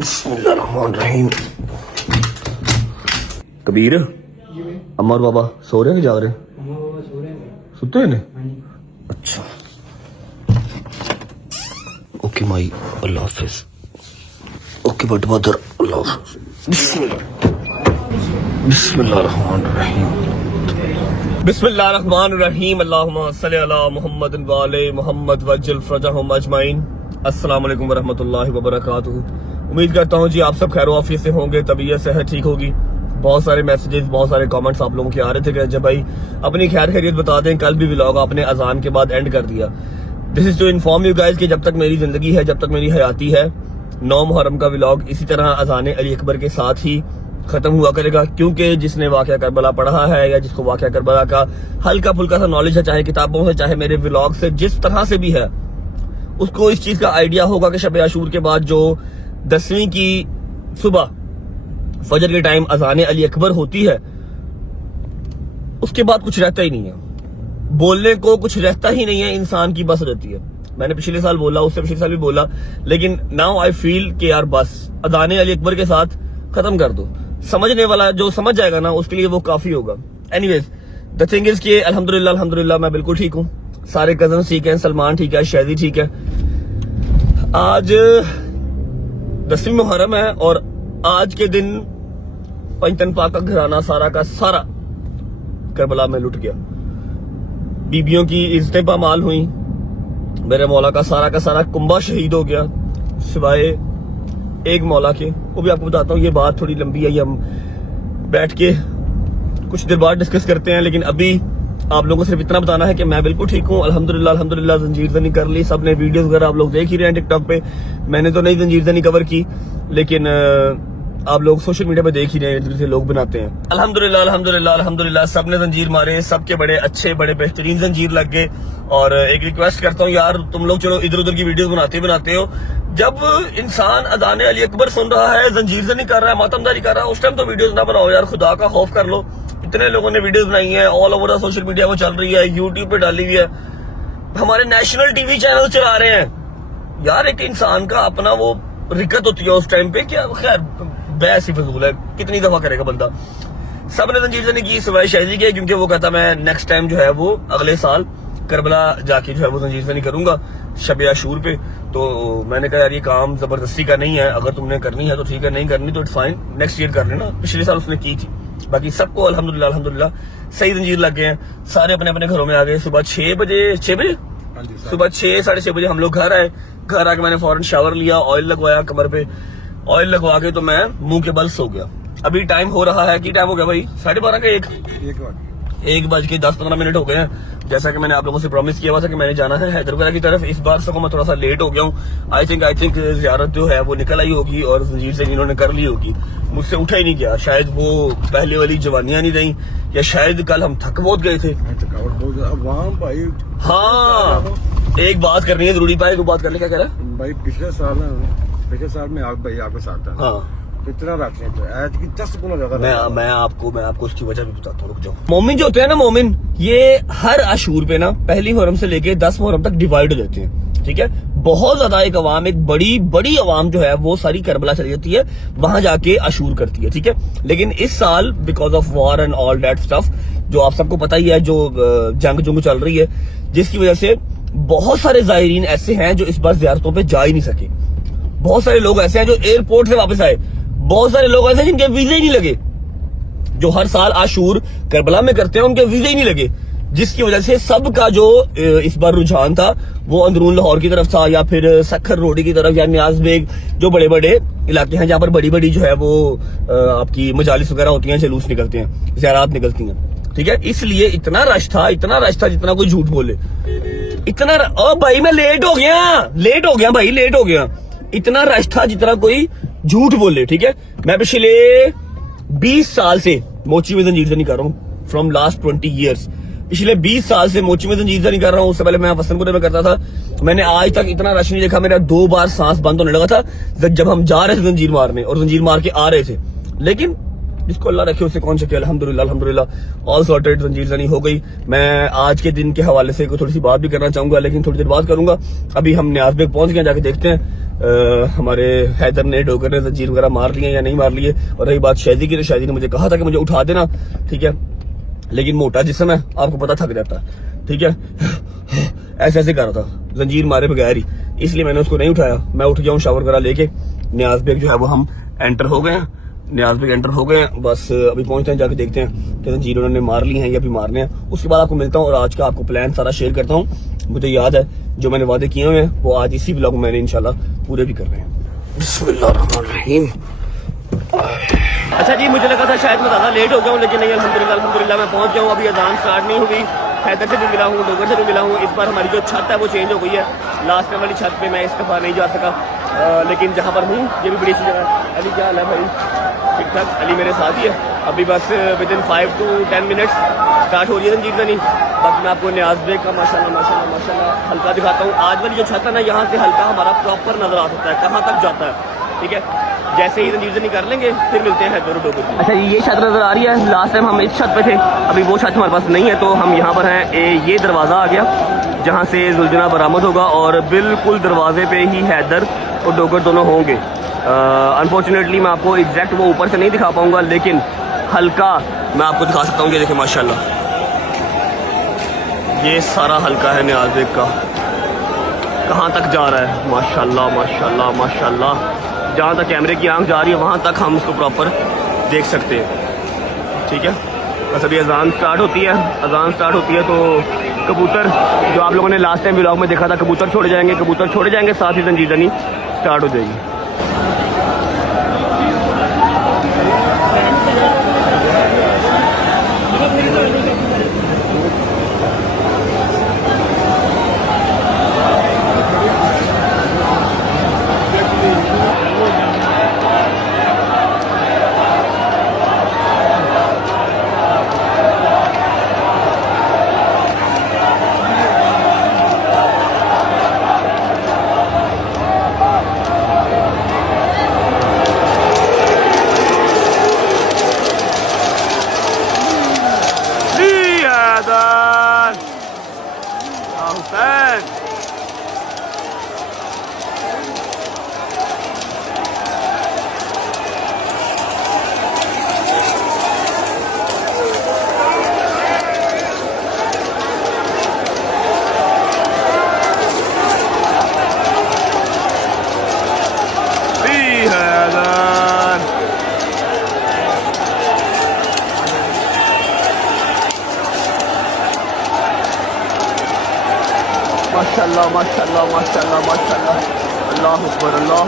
बिस्मिल्लाहिर्रहमानिर्रहीम। कबीर, अम्मा और बाबा सो रहे हैं कि जाग रहे हैं? सुते हैं? अच्छा, ओके माई, अल्लाह हाफिज। ओके बट मदर, अल्लाह हाफिज। बिस्मिल्लाहिर्रहमानिर्रहीम। अल्लाहुम्मा सल्लि अला मुहम्मद व आले मुहम्मद वज्जल फरजहुम अजमाइन। अस्सलाम वालेकुम व रहमतुल्लाहि व बरकातुहू। उम्मीद करता हूँ जी आप सब खैर आफियत से होंगे, तबीयत सेहत ठीक होगी। बहुत सारे मैसेजेस, बहुत सारे कमेंट्स आप लोगों के आ रहे थे कि जब भाई अपनी खैर खैरियत बता दें। कल भी व्लॉग आपने अजान के बाद एंड कर दिया। This is to inform you guys कि जब तक मेरी जिंदगी है, जब तक मेरी हयाती है, 9 मुहर्रम का व्लॉग इसी तरह अजान अली अकबर के साथ ही खत्म हुआ करेगा। क्योंकि जिसने वाक़या करबला पढ़ा है या जिसको वाक़या करबला का हल्का फुल्का सा नॉलेज है, चाहे किताबों से चाहे मेरे व्लॉग से, जिस तरह से भी है, उसको इस चीज का आइडिया होगा कि शब आशूर के बाद जो 10वीं की सुबह फजर के टाइम अजान अली अकबर होती है, उसके बाद कुछ रहता ही नहीं है, बोलने को कुछ रहता ही नहीं है, इंसान की बस रहती है। मैंने पिछले साल बोला, उससे पिछले साल भी बोला, लेकिन नाउ आई फील कि यार बस अजान अली अकबर के साथ खत्म कर दो। समझने वाला जो समझ जाएगा ना, उसके लिए वो काफी होगा। एनीवेज, द थिंग इज कि अल्हम्दुलिल्लाह मैं बिल्कुल ठीक हूँ। सारे कजन ठीक है, सलमान ठीक है, शहदी ठीक है। आज 10वीं मुहर्रम है और आज के दिन पंचतन पाक का घराना सारा का सारा करबला में लुट गया। बीबियों की इज्जतें पामाल हुई, मेरे मौला का सारा कुंबा शहीद हो गया, सिवाय एक मौला के। वो भी आपको बताता हूँ, ये बात थोड़ी लंबी है, ये हम बैठ के कुछ देर बाद डिस्कस करते हैं। लेकिन अभी आप लोगों को सिर्फ इतना बताना है कि मैं बिल्कुल ठीक हूँ, अल्हम्दुलिल्लाह। जंजीर ज़नी कर ली, सबने वीडियोस वगैरह आप लोग देख ही रहे हैं टिकटॉक पे। मैंने तो नहीं जंजीर ज़नी कवर की, लेकिन आप लोग सोशल मीडिया पे देख ही रहे हैं, जिसे लोग बनाते हैं। अल्हम्दुलिल्लाह सबने जंजीर मारे, सबके बड़े अच्छे बड़े बेहतरीन जंजीर लग गए। और एक रिक्वेस्ट करता हूँ यार, तुम लोग चलो इधर उधर की वीडियोस बनाते हो, जब इंसान अजान अली अकबर सुन रहा है, जंजीर ज़नी कर रहा है, मातमदारी कर रहा है, उस टाइम तो वीडियोस ना बनाओ यार, खुदा का खौफ कर लो। इतने लोगों ने वीडियोस बनाई है, ऑल ओवर सोशल मीडिया वो चल रही है, यूट्यूब पे डाली हुई है, हमारे नेशनल टीवी चैनल चला रहे हैं यार। एक इंसान का अपना वो रिकत होती है उस टाइम पे, क्या खैर बहस ही फजूल है, कितनी दफा करेगा बंदा। सबने जंजीर ज़नी की सिवाय शहदी के, क्योंकि वो कहता मैं नेक्स्ट टाइम जो है वो अगले साल करबला जाके जो है वो जंजीर ज़नी करूंगा शब आशूर पे। तो मैंने कहा यार ये काम जबरदस्ती का नहीं है, अगर तुमने करनी है तो ठीक है, नहीं करनी तो इट्स फाइन, नेक्स्ट ईयर कर लेना। पिछले साल उसने की थी। बाकी सबको अल्हम्दुलिल्लाह सही जंजीर लग गए हैं, सारे अपने अपने घरों में आ गए। सुबह 6 बजे सुबह 6 साढ़े 6 बजे हम लोग घर आए। घर आके मैंने फौरन शावर लिया, ऑयल लगवाया कमर पे, ऑयल लगवा के तो मैं मुंह के बल सो गया। अभी टाइम हो रहा है, कि टाइम हो गया भाई 12:30 का 1:10-15 हो गए हैं। जैसा कि मैंने आप लोगों से प्रॉमिस किया हुआ था कि मैंने जाना है हैदराबाद की तरफ। इस बार से मैं थोड़ा सा लेट हो गया हूँ। आई थिंक ज़ियारत जो है वो निकल आई होगी और जंजीर से इन्होंने कर ली होगी, मुझसे उठा ही नहीं गया। शायद वो पहले वाली जवानियां नहीं रही, या शायद कल हम थक बहुत गए थे। हाँ, एक बात करनी है जरूरी पाए, वो बात करने क्या कह रहा है भाई। पिछले साल में आप भाई आपके साथ था। हाँ, कितना रखते हैं तो आज की 10 गुना ज्यादा। मैं आपको उसकी वजह भी बताता हूँ, रुक जाओ। मोमिन जो होते हैं ना, मोमिन ये हर आशूर पे ना पहली मुहर्रम से लेके 10 मुहर्रम तक डिवाइड हो जाते हैं, ठीक है। बहुत ज्यादा एक अवाम, एक बड़ी अवाम जो है वो सारी करबला चली जाती है, वहां जाके आशूर करती है, ठीक है। लेकिन इस साल because of war and all that stuff, जो आप सबको पता ही है, जो जंग चल रही है, जिसकी वजह से बहुत सारे ज़ायरीन ऐसे हैं जो इस बार ज़ियारतों पे जा ही नहीं सके। बहुत सारे लोग ऐसे हैं जो एयरपोर्ट से वापस आए, बहुत सारे लोग ऐसे हैं जिनके वीजे ही नहीं लगे, जो हर साल आशूर करबला में करते हैं, उनके वीजे ही नहीं लगे, जिसकी वजह से सबका जो इस बार रुझान था वो अंदरून लाहौर की तरफ था, या फिर सखर रोडी की तरफ, या न्याज बेग, जो बड़े बड़े इलाके हैं जहाँ पर बड़ी जो है वो आपकी मजालिस वगैरह होती हैं, जुलूस निकलते हैं, ज़ियारत निकलती हैं, ठीक है। इसलिए इतना रश था जितना कोई झूठ बोले। इतना ओ भाई मैं लेट हो गया। इतना रश था जितना कोई झूठ बोले, ठीक है। मैं पिछले 20 साल से मोची में जंजीर ज़नी कर रहा हूँ, फ्रॉम लास्ट 20 ईयर्स। पिछले 20 साल से मोची में जंजीर ज़नी कर रहा हूँ। उससे पहले मैं वसंतपुर में करता था। मैंने आज तक इतना रश नहीं देखा। मेरा 2 बार सांस बंद होने लगा था जब हम जा रहे थे जंजीर मारने, और जंजीर मार के आ रहे थे। लेकिन जिसको अल्लाह रखे उससे कौन सके। अल्हम्दुलिल्लाह ऑल सॉर्टेड, जंजीर ज़नी हो गई। मैं आज के दिन के हवाले से थोड़ी सी बात भी करना चाहूंगा, लेकिन थोड़ी देर बात करूंगा। अभी हम न्याज बेग पहुंच गए, जाके देखते हैं ہمارے حیدر نے ڈوگر نے زنجیر وغیرہ مار لیے یا نہیں مار لیے. اور رہی بات شہزی کی، تو شہزی نے مجھے کہا تھا کہ مجھے اٹھا دینا، ٹھیک ہے، لیکن موٹا جسم ہے، آپ کو پتا تھک جاتا ہے، ٹھیک ہے، ایسے ایسے کر رہا تھا زنجیر مارے بغیر ہی، اس لیے میں نے اس کو نہیں اٹھایا. میں اٹھ گیا ہوں شاور وغیرہ لے کے. نیاز بیگ جو ہے وہ ہم انٹر ہو گئے ہیں، نیاز بیگ انٹر ہو گئے ہیں، بس ابھی پہنچتے ہیں، جا کے دیکھتے ہیں کہ زنجیر انہوں نے مار لی ہیں یا بھی مارنے ہیں. اس کے بعد آپ کو ملتا ہوں اور آج کا آپ کو پلان سارا شیئر کرتا ہوں. مجھے یاد ہے جو میں نے وعدے کیے ہوئے ہیں وہ آج اسی ولاگ میں نے انشاءاللہ پورے بھی کر رہے ہیں. بسم اللہ الرحمن الرحیم. اچھا جی، مجھے لگا تھا شاید میں زیادہ لیٹ ہو گیا ہوں، لیکن نہیں، الحمدللہ میں پہنچ گیا ہوں. ابھی اذان سٹارٹ نہیں ہوئی. حیدر سے بھی ملا ہوں، ڈوگر سے بھی ملا ہوں. اس بار ہماری جو چھت ہے وہ چینج ہو گئی ہے. لاسٹ ٹائم والی چھت پہ میں اس دفعہ نہیں جا سکا، لیکن جہاں پر ہوں یہ بھی بڑی سی جگہ ہے. علی کیا حال ہے بھائی؟ ٹھیک ٹھاک. علی میرے ساتھ ہی ہے. ابھی بس ودن 5 to 10 منٹس اسٹارٹ ہو رہی ہے زنجیر زنی. باقی میں آپ کو نیاز بیگ کا ماشاءاللہ ہلکا دکھاتا ہوں. آج والی جو چھت ہے نا، یہاں سے ہلکا ہمارا پراپر نظر آ سکتا ہے کہاں تک جاتا ہے، ٹھیک ہے. جیسے ہی زنجیر زنی کر لیں گے پھر ملتے ہیں حیدر ڈوگر. اچھا جی، یہ چھت نظر آ رہی ہے. لاسٹ ٹائم ہم اس چھت پہ تھے، ابھی وہ چھت ہمارے پاس نہیں ہے، تو ہم یہاں پر ہیں. یہ دروازہ آ گیا جہاں سے زلجنا برآمد ہوگا، اور بالکل دروازے پہ ہی حیدر اور ڈوگر دونوں ہوں گے. انفارچونیٹلی میں آپ کو ایگزیکٹ وہ اوپر سے نہیں دکھا پاؤں گا، لیکن ہلکا میں آپ کو دکھا سکتا ہوں. یہ دیکھیں ماشاءاللہ، یہ سارا ہلکا ہے نیاز بیگ کا. کہاں تک جا رہا ہے، ماشاءاللہ ماشاءاللہ ماشاءاللہ. جہاں تک کیمرے کی آنکھ جا رہی ہے وہاں تک ہم اس کو پراپر دیکھ سکتے ہیں، ٹھیک ہے. بس ابھی اذان سٹارٹ ہوتی ہے تو کبوتر جو آپ لوگوں نے لاسٹ ٹائم ولاگ میں دیکھا تھا، کبوتر چھوڑے جائیں گے، ساتھ ہی زنجیر زنی سٹارٹ ہو جائے گی. ماشاءاللہ. اللہ اکبر اللہم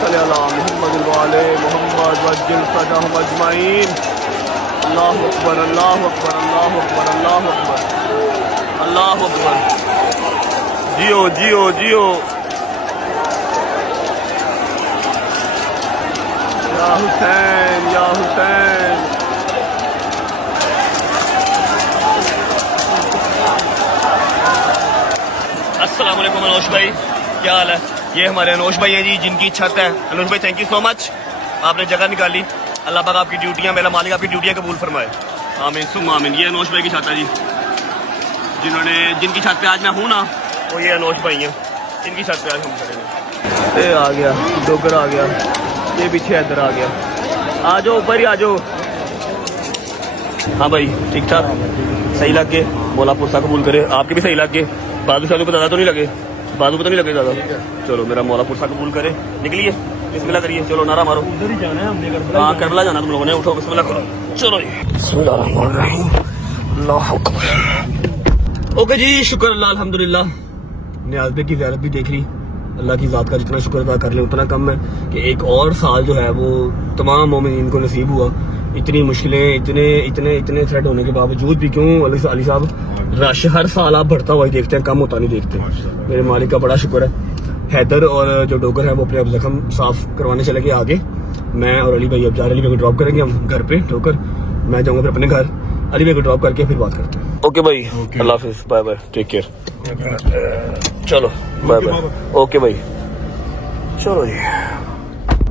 صل علی محمد وعلی محمد وعجل فرجہم اجمعین. اللہ اکبر اللہ اکبر اللہ اکبر اللہ اکبر اللہ اکبر. جیو یا حسین یا حسین. السلام علیکم انوش بھائی، کیا حال ہے؟ یہ ہمارے انوش بھائی ہیں جی، جن کی چھت ہے. انوش بھائی تھینک یو سو مچ، آپ نے جگہ نکالی. اللہ پاک آپ کی ڈیوٹیاں، میرا مالک آپ کی ڈیوٹیاں قبول فرمائے. آمین ثم آمین. یہ انوش بھائی کی چھت ہے جی، جن کی چھت پہ آج میں ہوں نا، وہ یہ انوش بھائی ہیں، جن کی چھت پہ آج ہم کھڑے ہیں. یہ آ گیا ڈوگر، آ گیا یہ پیچھے ادھر آ گیا. آ جاؤ اوپر ہی آ جاؤ. ہاں بھائی ٹھیک ٹھاک، صحیح لگ کے مولا پرسا قبول کرے. آپ کے بھی صحیح لگ کے، بازو شادو پہ زیادہ تو نہیں لگے، بازو پہ تو نہیں لگے زیادہ. چلو میرا مولا پرسا قبول کرے. نکلیے بسم اللہ کریے. چلو نعرہ مارو. ادھر ہی جانا ہے ہم نے، ہاں کربلا جانا تم لوگوں نے. اٹھو بسم اللہ کرو. چلو جی بسم اللہ الرحمن الرحیم. اللہ اکبر. اوکے جی، شکر اللہ الحمدللہ. نیاز بیگ کی زیارت بھی دیکھ لی. اللہ کی ذات کا جتنا شکر ادا کر لیں اتنا کم ہے کہ ایک اور سال جو ہے وہ تمام مومنین کو نصیب ہوا. اتنی مشکلیں، اتنے تھریٹ ہونے کے باوجود بھی، کیوں علی صاحب، رش ہر سال آپ بڑھتا ہوا ہی دیکھتے ہیں، کم ہوتا نہیں دیکھتے. میرے مالک کا بڑا شکر ہے. حیدر اور جو ڈوگر ہے وہ اپنے اب زخم صاف کروانے چلے گئے آگے. میں اور علی بھائی اب جا رہے، علی بھائی کو ڈراپ کریں گے ہم گھر پہ ڈوگر. میں جاؤں گا پھر اپنے گھر، علی بھائی کو ڈراپ کر کے پھر بات کرتے ہیں. اوکے بھائی، اللہ حافظ، بائے بائے، ٹیک کیئر. چلو بائے بائے. اوکے بھائی چلو جی.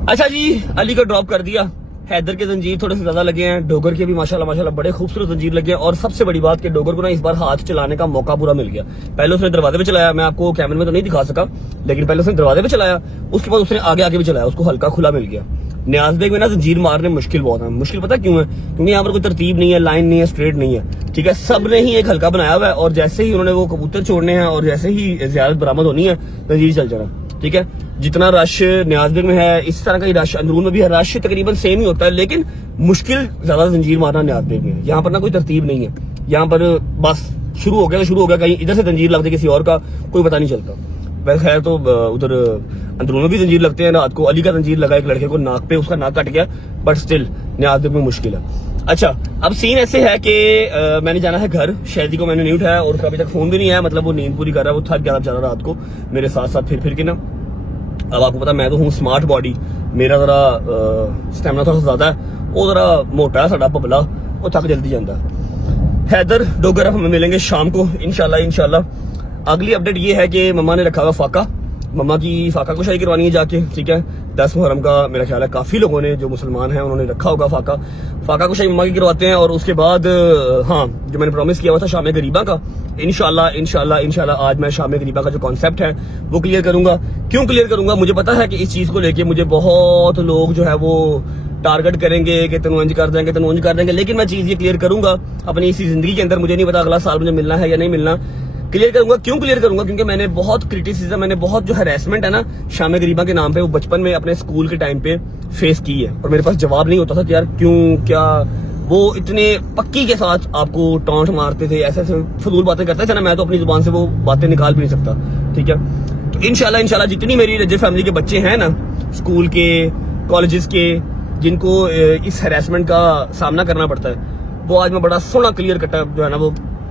اچھا جی، علی کو ڈراپ کر دیا. حیدر کے زنجیر تھوڑے سے زیادہ لگے ہیں, ڈوگر کے بھی ماشاءاللہ بڑے خوبصورت زنجیر لگے ہیں. اور سب سے بڑی بات کہ ڈوگر کو نا اس بار ہاتھ چلانے کا موقع پورا مل گیا. پہلے اس نے دروازے پہ چلایا, میں آپ کو کیمرے میں تو نہیں دکھا سکا, لیکن پہلے اس نے دروازے پہ چلایا, اس کے بعد اس نے آگے بھی چلایا, اس کو ہلکا کھلا مل گیا. نیاز بیگ میں نا زنجیر مارنے مشکل بہت ہے. مشکل پتہ کیوں ہے؟ کیونکہ یہاں پر کوئی ترتیب نہیں ہے, لائن نہیں ہے, اسٹریٹ نہیں ہے, ٹھیک ہے. سب نے ہی ایک ہلکا بنایا ہوا ہے, اور جیسے ہی انہوں نے وہ کبوتر چھوڑنے ہیں اور جیسے ہی زیارت برآمد ہونی ہے زنجیر چل جانا, ٹھیک ہے. جتنا رش نیاز بیگ میں ہے اس طرح کا ہی رش اندرون میں بھی ہے. رش تقریباً سیم ہی ہوتا ہے, لیکن مشکل زیادہ زنجیر مارنا نیاز بیگ میں ہے. یہاں پر نا کوئی ترتیب نہیں ہے, یہاں پر بس شروع ہو گیا, کہیں ادھر سے زنجیر لگ جائے کسی اور کا کوئی پتہ نہیں چلتا. ویسے خیر تو ادھر اندرون میں بھی زنجیر لگتے ہیں. رات کو علی کا زنجیر لگا ایک لڑکے کو ناک پہ, اس کا ناک کٹ گیا, بٹ اسٹل نیاز بیگ میں مشکل ہے. اچھا اب سین ایسے ہے کہ میں نے جانا ہے گھر. شہدی کو میں نے نہیں اٹھایا اور اس کا ابھی تک فون بھی نہیں آیا, مطلب وہ نیند پوری کر رہا ہے, وہ تھک گیا بیچارہ رات کو میرے ساتھ ساتھ پھر کے نا. اب آپ کو پتا میں تو ہوں اسمارٹ باڈی, میرا ذرا اسٹیمنا تھوڑا زیادہ ہے, وہ ذرا موٹا ہے ساڈا پبلا, وہ تھک جلدی جاتا ہے. حیدر ڈوگر اب ہمیں ملیں گے شام کو انشاءاللہ. اگلی اپڈیٹ یہ ہے کہ مما نے رکھا ہوا فاقہ, مما کی فاقہ کشائی کروانی ہے جا کے, ٹھیک ہے. 10 محرم کا میرا خیال ہے کافی لوگوں نے جو مسلمان ہیں انہوں نے رکھا ہوگا فاقہ کشائی مما کی کرواتے ہیں. اور اس کے بعد ہاں جو میں نے پرومس کیا ہوا تھا شام غریبہ کا, انشاءاللہ آج میں شام غریبہ کا جو کانسیپٹ ہے وہ کلیئر کروں گا. کیوں کلیئر کروں گا؟ مجھے پتا ہے کہ اس چیز کو لے کے مجھے بہت لوگ جو ہے وہ ٹارگٹ کریں گے کہ تنوج کر دیں گے, لیکن میں چیز یہ کلیئر کروں گا اپنی اسی زندگی کے اندر. مجھے نہیں پتا اگلا سال مجھے ملنا ہے یا نہیں ملنا, کلیئر کروں گا. کیوں کلیئر کروں گا؟ کیونکہ میں نے بہت کرٹیسزم, میں نے بہت جو ہراسمنٹ ہے نا شام غریبہ کے نام پہ, وہ بچپن میں اپنے اسکول کے ٹائم پہ فیس کی ہے, اور میرے پاس جواب نہیں ہوتا تھا کہ یار کیوں, کیا. وہ اتنے پکی کے ساتھ آپ کو ٹانٹ مارتے تھے, ایسے فضول باتیں کرتے تھے نا, میں تو اپنی زبان سے وہ باتیں نکال بھی نہیں سکتا, ٹھیک ہے. تو انشاءاللہ جتنی میری رجب فیملی کے بچے ہیں نا اسکول کے, کالجز کے, جن کو اس ہراسمنٹ کا سامنا کرنا پڑتا ہے, وہ آج میں بڑا سونا کلیئر کٹا جو ہے نا وہ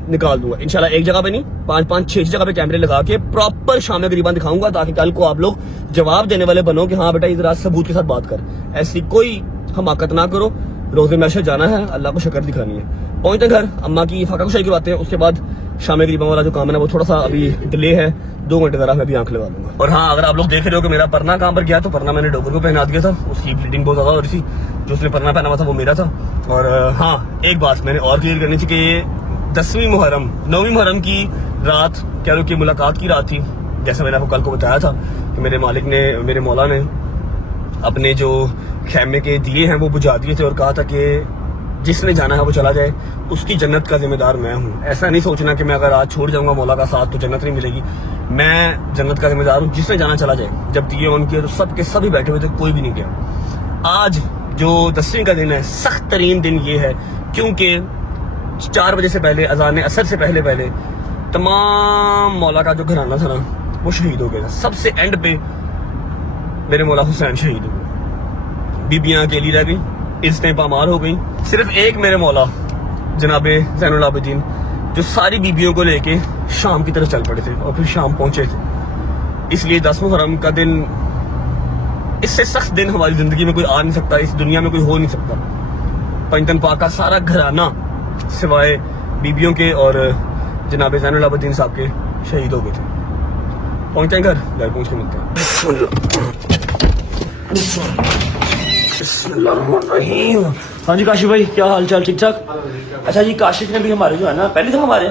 نکال دوں گا انشاءاللہ. ایک جگہ پہ نہیں, 5-6 جگہ پہ کیمرے لگا کے پراپر شام غریبہ دکھاؤں گا, تاکہ کل کو آپ لوگ جواب دینے والے بنو کہ ہاں بیٹا ادھر ثبوت کے ساتھ بات کر. ایسی کوئی حماقت نہ کرو. روزے میشر جانا ہے, اللہ کو شکر دکھانی ہے. پہنچتے گھر, اما کی فاقہ کشائی کرواتے ہیں, اس کے بعد شام غریبہ والا جو کام ہے نا وہ تھوڑا سا ابھی ڈیلے ہے, 2 گھنٹے ذرا میں بھی آنکھ لگا دوں گا. اور ہاں اگر آپ لوگ دیکھ رہے ہو کہ میرا پرنا کہاں پر گیا, تو پرنا میں نے ڈوگر کو پہنا دیا تھا, اس کی بلیڈنگ بہت زیادہ ہو رہی تھی. جو اس نے پرنا پہنا ہوا تھا وہ میرا تھا. اور ہاں ایک بات میں نے اور کلیئر کرنی تھی کہ 9 محرم کی رات کہہ لو کہ ملاقات کی رات تھی. جیسا میں نے آپ کو کل کو بتایا تھا کہ میرے مالک نے, میرے مولا نے اپنے جو خیمے کے دیے ہیں وہ بجھا دیے تھے, اور کہا تھا کہ جس نے جانا ہے وہ چلا جائے, اس کی جنت کا ذمہ دار میں ہوں. ایسا نہیں سوچنا کہ میں اگر آج چھوڑ جاؤں گا مولا کا ساتھ تو جنت نہیں ملے گی. میں جنت کا ذمہ دار ہوں, جس نے جانا چلا جائے. جب دیے آن کیے تو سب کے سبھی بیٹھے ہوئے تھے, کوئی بھی نہیں گیا. آج جو 10ویں کا دن ہے, سخت ترین دن یہ ہے کیونکہ 4 بجے سے پہلے, اذان عصر سے پہلے تمام مولا کا جو گھرانہ تھا نا وہ شہید ہو گیا تھا. سب سے اینڈ پہ میرے مولا حسین شہید ہو گئے, بیبیاں اکیلی رہ گئیں, عزتیں پامال ہو گئیں. صرف ایک میرے مولا جناب زین العابدین جو ساری بیبیوں کو لے کے شام کی طرف چل پڑے تھے اور پھر شام پہنچے تھے. اس لیے 10 محرم کا دن, اس سے سخت دن ہماری زندگی میں کوئی آ نہیں سکتا, اس دنیا میں کوئی ہو نہیں سکتا. پنجتن پاک کا سارا گھرانہ سوائے بیبیوں کے اور جناب زین العابدین صاحب کے شہید ہو گئے تھے. پہنچتے ہیں گھر پہنچ کے ملتے ہیں. بسم اللہ الرحمن الرحیم. ہاں جی کاشف بھائی, کیا حال چال؟ ٹھیک ٹھاک. اچھا جی, کاشف نے بھی ہمارے جو ہے نا پہلی دفعہ ہمارے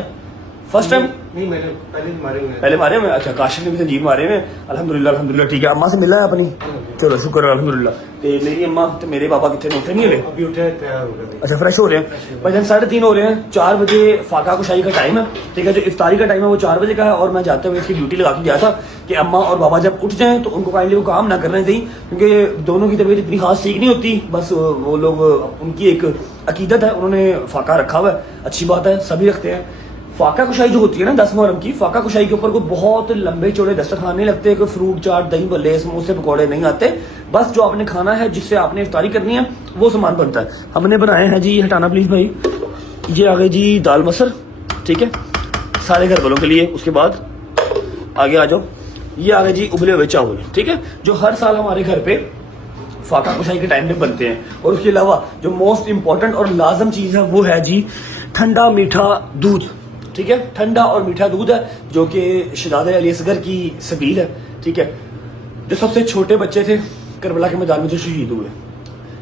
فرسٹ ٹائم نہیں, میں نے پہلے مارے ہوئے. اچھا, کاشف نے بھی سنجیب مارے ہوئے. الحمدللہ ٹھیک ہے. اماں سے ملنا ہے اپنی, چلو شکر ہے الحمدللہ. میری اماں تو میرے پاپا کتنے اٹھے نہیں ہوئے, ابھی اٹھے تیار ہو گئے. اچھا فریش ہو رہے ہیں. بھائی 3:30 ہو رہے ہیں. 4 بجے فاقہ کشائی کا ٹائم ہے, ٹھیک ہے. جو افطاری کا ٹائم ہے وہ 4 بجے کا ہے, اور میں جاتے ہوئے اس کی ڈیوٹی لگا کے گیا تھا کہ اماں اور بابا جب اٹھ جائیں تو ان کو کائنڈلی وہ کام نہ کرنے دیں, کیونکہ دونوں کی طبیعت اتنی خاص ٹھیک نہیں ہوتی. بس وہ لوگ, ان کی ایک عقیدت ہے, انہوں نے فاقہ رکھا ہوا ہے, اچھی بات ہے, سبھی رکھتے ہیں. فاقہ کشائی جو ہوتی ہے نا 10 محرم کی, فاقہ کشائی کے اوپر کوئی بہت لمبے چوڑے دسترخوان نہیں لگتے, کوئی فروٹ چاٹ, دہی بھلے, سموسے, پکوڑے نہیں آتے. بس جو آپ نے کھانا ہے, جس سے آپ نے افطاری کرنی ہے, وہ سامان بنتا ہے. ہم نے بنائے ہیں جی, ہٹانا پلیز بھائی, یہ آ گئے جی دال مسر, ٹھیک ہے, سارے گھر والوں کے لیے. اس کے بعد آگے آ جاؤ, یہ آ گئے جی ابلے ہوئے چاول, ٹھیک ہے, جو ہر سال ہمارے گھر پہ فاقہ کشائی کے ٹائم پہ بنتے ہیں. اور اس کے علاوہ جو موسٹ امپورٹنٹ اور لازم چیز ہے وہ ہے جی ٹھنڈا میٹھا دودھ, ٹھیک ہے. ٹھنڈا اور میٹھا دودھ ہے جو کہ شہزادہ علی اصغر کی سبیل ہے, ٹھیک ہے, جو سب سے چھوٹے بچے تھے کربلا کے میدان میں جو شہید ہوئے.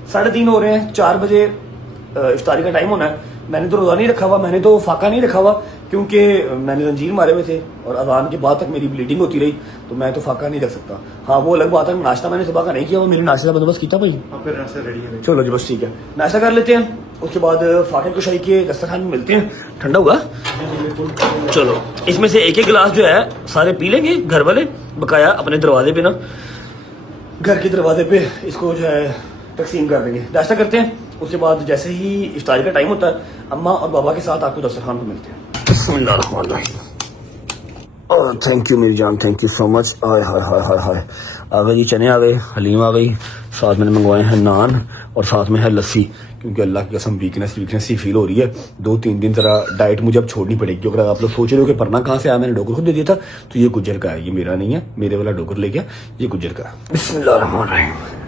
3:30 हो रहे हैं, 4 बजे इफ्तारी का टाइम होना है। मैंने तो रोज़ा नहीं रखा हुआ, मैंने तो फाका नहीं रखा हुआ क्योंकि मैंने जंजीर मारे हुए थे और अजान के बाद तक मेरी ब्लीडिंग होती रही, तो मैं तो फाका नहीं रख सकता। हाँ वो अलग बात है, नाश्ता मैंने सुबह का नहीं किया, वो मेरे नाश्ते का बंदोबस्त किया भाई। फिर नाश्ता रेडी है। चलो जी बस ठीक है, नाश्ता कर लेते हैं, उसके बाद फाके कुशाई के दस्तरखान में मिलते हैं। ठंडा हुआ चलो, इसमें से एक एक गिलास जो है सारे पी लेंगे घर वाले, बकाया अपने दरवाजे पे ना, घर के दरवाजे पे इसको जो है तकसीम कर देंगे। नाश्ता करते हैं, उसके बाद जैसे ही इफ्तारी का टाइम होता है अम्मा और बाबा के साथ आपको दस्तरखान पे मिलते हैं। थैंक यू मेरी जान, थैंक यू सो मच। हाय हाय हाय हाय हाय, आ गए जी चने, आ गए हलीम, आ गई, साथ मैंने मंगवाए हैं नान और साथ में है लस्सी, क्योंकि अल्लाह की कसम वीकनेस ही फील हो रही है। 2-3 दिन जरा डाइट मुझे अब छोड़नी पड़ेगी। अगर आप लोग सोच रहे हो कि पढ़ना कहाँ से आया, मैंने डोगर को दे दिया था, तो ये गुज्जर का है, ये मेरा नहीं है, मेरे वाला डोगर ले गया, ये गुज्जर का है। बिस्मिल्लाहिर्रहमानिर्रहीम।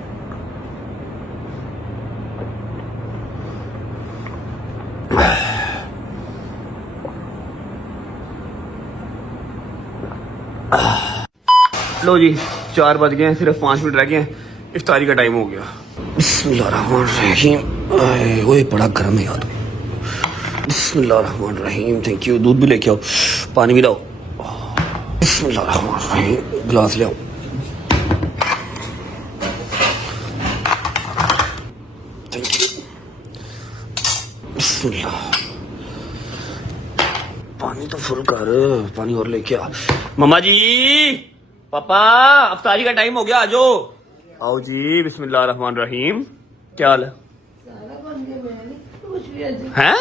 लो जी 4 बज गए हैं, सिर्फ 5 मिनट रह गए हैं, इफ्तारी का टाइम हो गया। बिस्मिल्लाहिर्रहमानिर्रहीम। ओए बड़ा गर्म है यार। बिस्मिल्लाहिर्रहमानिर्रहीम। थैंक यू, दूध भी लेके आओ, पानी भी लाओ। बिस्मिल्लाहिर्रहमानिर्रहीम, गिलास ले आओ। Thank you. बिस्मिल्लाह, पानी तो फुल कर, पानी और लेके आ। मम्मा जी, पापा, इफ्तारी का टाइम हो गया, आ जाओ। आओ जी। बिस्मिल्लाहिर्रहमानिर्रहीम। क्या हाल है? सारा बन गया, मैंने कुछ भी आज हैं?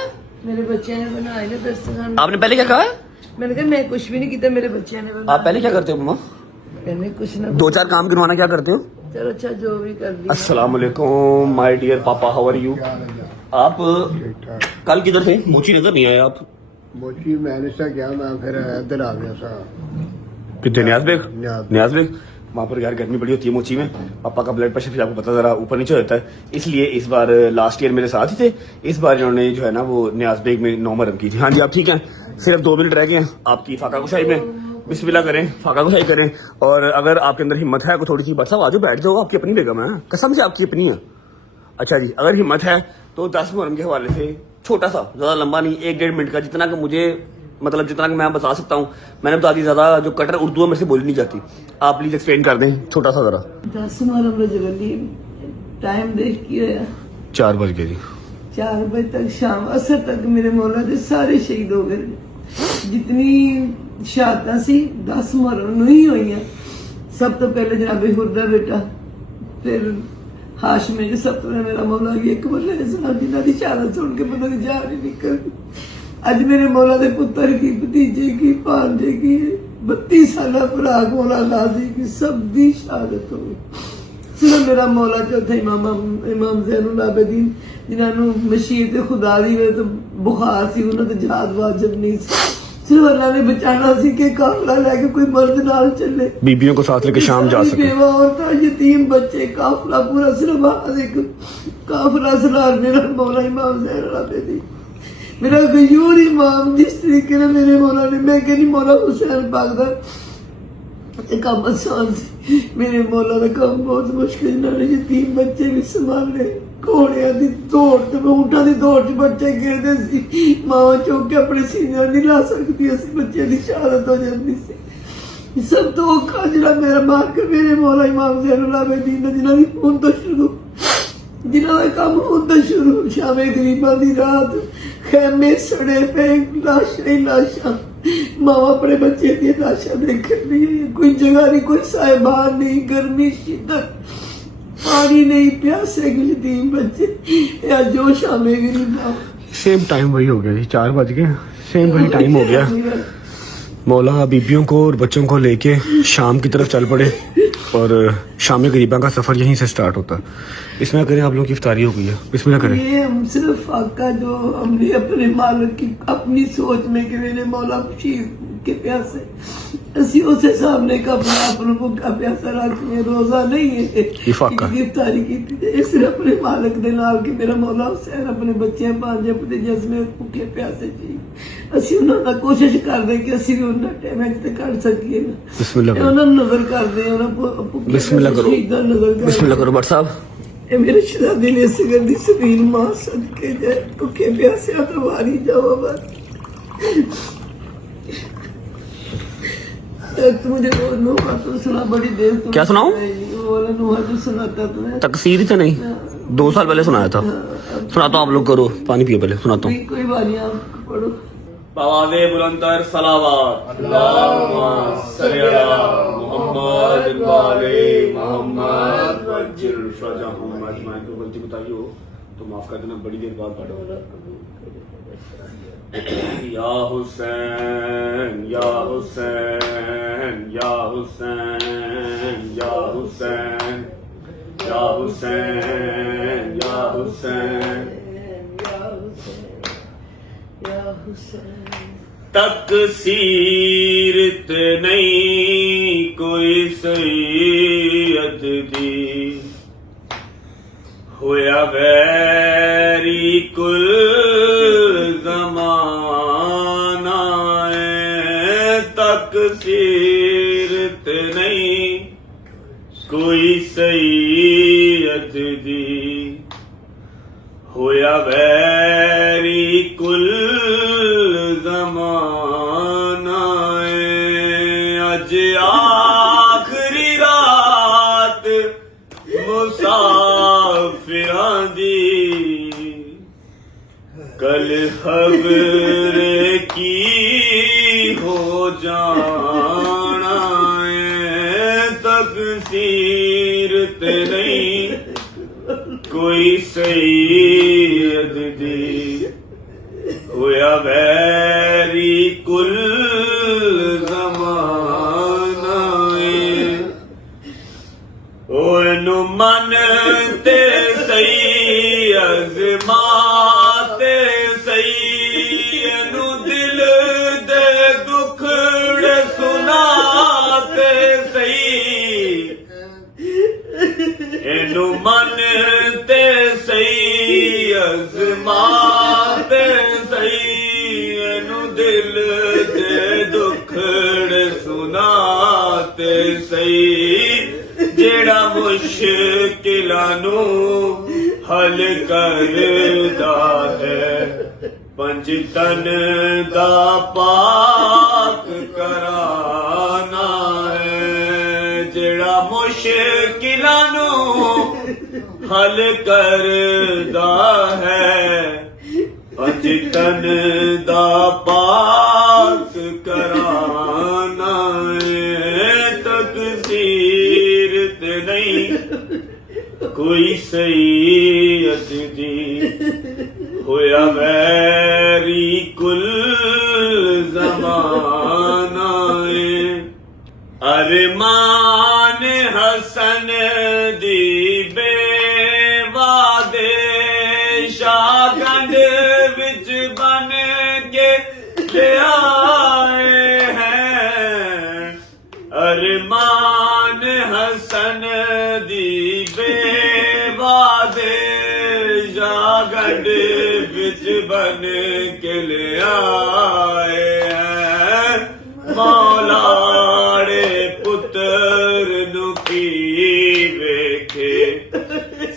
मेरे बच्चे ने बनाए ना दस्तरखान। आपने पहले क्या कहा है? मैंने कहा मैं कुछ भी नहीं किया, मेरे बच्चे ने बनाया। आप पहले क्या करते हो मम्मा? मैंने कुछ ना 2-4 काम करवाना क्या करते हो? चलो अच्छा जो भी कर दिया। अस्सलाम वालेकुम माय डियर पापा, हाउ आर यू? आप कल किधर थे? मोची नजर नहीं आए आप। मोची मैंने सा क्या, मैं फिर इधर आ गया सा। कितने? न्याज बेग? न्याज। न्याज बेग वहाँ पर यार गर्मी बड़ी होती है मोची में, पापा का ब्लड प्रेशर फिर आपको पता जरा ऊपर नीचे होता है, इसलिए इस बार लास्ट ईयर मेरे साथ ही थे, इस बार इन्होंने जो है ना वो न्याज बेग में 9 मरम की थी। हाँ जी आप ठीक हैं, सिर्फ 2 मिनट रह गए हैं आपकी फाका कुशाई में। बिस्मिल्लाह करें, फाका कुशाई करें, और अगर आपके अंदर हिम्मत है, थोड़ी सी बस आ जाओ, बैठ जाओ, आपकी अपनी बेगम है, कसम से आपकी अपनी है। अच्छा जी, अगर हिम्मत है तो 10 मुहर्रम के हवाले से छोटा सा, ज्यादा लंबा नहीं, 1-1.5 मिनट का, जितना कि मुझे मतलब जितना कि मैं बता सकता हूँ, मैंने बता दी, ज्यादा जो कटर उर्दू में से बोली नहीं जाती, आप प्लीज एक्सप्लेन कर दें छोटा सा जरा। 10 मुहर्रम रजबी टाइम देख के 4 बज गए जी। 4 बजे तक शाम असर तक मेरे मौला दे सारे शहीद हो गए। जितनी शहादतां सी 10 मुहर्रम नूं ही होईयां। सब तो पहले जनाबे हुरदा बेटा, फिर हाशमे जो सब तो मेरा मौला भी एक बल्ले जिन्हां दी शहादत सुन के पता नहीं जान ही निकल। अज मेरे मौला दे पुत्र की, भतीजे की, भांजे की, 32 साल खुराक मौला गाजी की, सब दी शहादत हो गई। सिर्फ मेरा मौला चौथा इमाम ज़ैनुल आबिदीन, जिन्होंने मशीर खुदा दी वे तो बुखार सी, उन्होंने तो जहाद वाजिब नहीं सी, सिर्फ अल्लाह ने बचाना सी कि काफिला लेके कोई मर्द नाल चले, बीबियों को साथ लेके शाम जा सके। बेवा औरतां, यतीम बच्चे, काफिला पूरा सिर्फ आज एक काफिला सलार मेरा मौला इमाम ज़ैनुल आबिदीन, मेरा गयूर इमाम, जिस तरीके ने मेरे मौला ने, मैं कहनी मौला हुसैन पाक दा काम आसान सी, मेरे मौला का काम बहुत मुश्किल, इन्होंने यतीम बच्चे भी संभाले, घोड़िया की दौड़ ते ऊंटा की दौड़ च बच्चे गिरते सी, मां चुक के अपने सीने नहीं ला सकती, बच्चे की शहादत हो जाती सी। सब तो औखा जिहड़ा मेरा मार के मेरे मौला इमाम ज़ैनुल आबिदीन दा, जिन्हां दी हुण तो शुरू, जिन्हां दा काम हुण तो शुरू, शामे गरीबां दी रात, खेमे सड़े पे, लाशां ही लाशां, माँ अपने बच्चे की लाशां देख रही है, कोई जगह नहीं, कोई साहिबान नहीं, गर्मी शिद्दत, पानी नहीं, प्यासे के यतीम बच्चे, या जो शामे गरीबा। सेम टाइम वही हो गया जी, 4 बज गए, सेम वही टाइम हो गया। मौला बीबियों को और बच्चों को लेके शाम की तरफ चल पड़े, और शाम गरीबा का सफर यहीं से स्टार्ट होता है। इसमें करें, आप लोगों की इफ्तारी हो गई है, बिस्मिल्लाह करें। ये हम सिर्फ फाका जो हमने अपने मालिक की अपनी सोच में कि मेरे मौला शीर के प्यासे, ਅਸੀਂ ਉਸੇ ਸਾਹਮਣੇ का अपने आप ਨੂੰ ਭੁੱਖਾ ਪਿਆਸਾ ਰੱਖੀਏ, रोजा नहीं है इफ्तारी की, सिर्फ अपने मालिक दे नाल कि मेरा मौला हुसैन अपने बच्चे भांजे भतीजे में भुखे प्यासे जी, ਅਸੀਂ ਉਹਨਾਂ ਦਾ ਕੋਸ਼ਿਸ਼ ਕਰਦੇ ਕਿ ਅਸੀਂ ਵੀ ਉਹਨਾਂ ਟਾਈਮ ਤੇ ਕਰ ਸਕੀਏ ਨਾ। बिस्मिल्लाह करो, ਉਹਨਾਂ ਨੂੰ ਨਜ਼ਰ ਕਰਦੇ, ਉਹਨਾਂ ਭੁੱਖੇ बिस्मिल्लाह करो, शहीਦਾਂ नजर बिस्मिल्लाह करो। बट साहब ਇਹ ਮੇਰੇ ਸ਼ਹਿਜ਼ਾਦੇ ਨੇ ਸਿਗਰ ਦੀ ਸਬੀਲ ਮਾਂ ਸਦਕੇ ਜਾਏ ਭੁੱਖੇ ਪਿਆਸਿਆਂ ਤੋਂ ਵਾਰੀ ਜਾਵਾ ਬਸ तू मुझे वो नोहा तो सुना बड़ी देर तो क्या सुनाऊं? वो वाला नोहा जो सुनाता तुम्हें तकसीर ही तो नहीं, 2 साल पहले सुनाया था। सुनाता हूँ, आप लोग करो, पानी पियो पहले, सुनाता हूँ। कोई बात नहीं, आप पढ़ो। आवाज़े बुलंदतर सलावत अल्लाहुम्मा सल्ली अला मुहम्मद वाले मुहम्मद वज्जिल फरजहुम अजमाइन। को गलती बताई हो तो माफ कर देना, बड़ी देर बाद पढ़ो। या हुसैन या हुसैन या हुसैन या हुसैन या हुसैन या हुसैन या हुसैन। तकसीरत नहीं कोई सैयद दी, होया वैरी कुल ज़माना है। तकसीरत नहीं कोई सैयद दी, होया वैरी कुल ज़माना है। अज आखरी रात मुसाफिरां दी, कल खबर की हो जाना है। तकसीरत नहीं कोई सैयद दी, होया वैरी कुल ज़माना है। ओनू मन ते सही अज़माते सही, एनू दिल दे दुखड़े सुनाते सही। एनू मन ते सही अज़माते सही, एनू दिल दे दुखड़े सुनाते सही। जेड़ा मुश्किलां नू हल करदा है, पंज तन दा पाक कराना है। जेड़ा मुश्किलां नू हल करदा है, पंज तन दा पाक कराना है। तकसीरत नहीं कोई सैयद दी, होया वैरी कुल ज़माना है। अरमान हसन दी बेवादे शागंड विच बन के ले आए हैं। अरमान हसन दी बेवादे शागंड विच बन के ले आए हैं। मौलाड़े पुत्र नु की वेखे,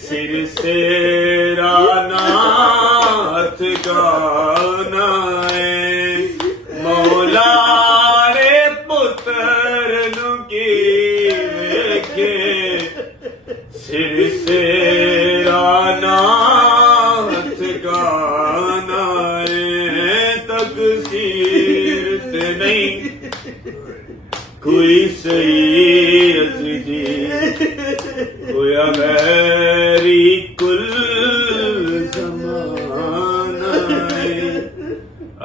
सिर सेरा नाथ गाना है। मौलाड़े पुत्र नु की वेखे, सिर सेरा नाथ गाना है। तकसीरत नहीं कोई सैयद दी, होया वैरी कुल ज़माना है।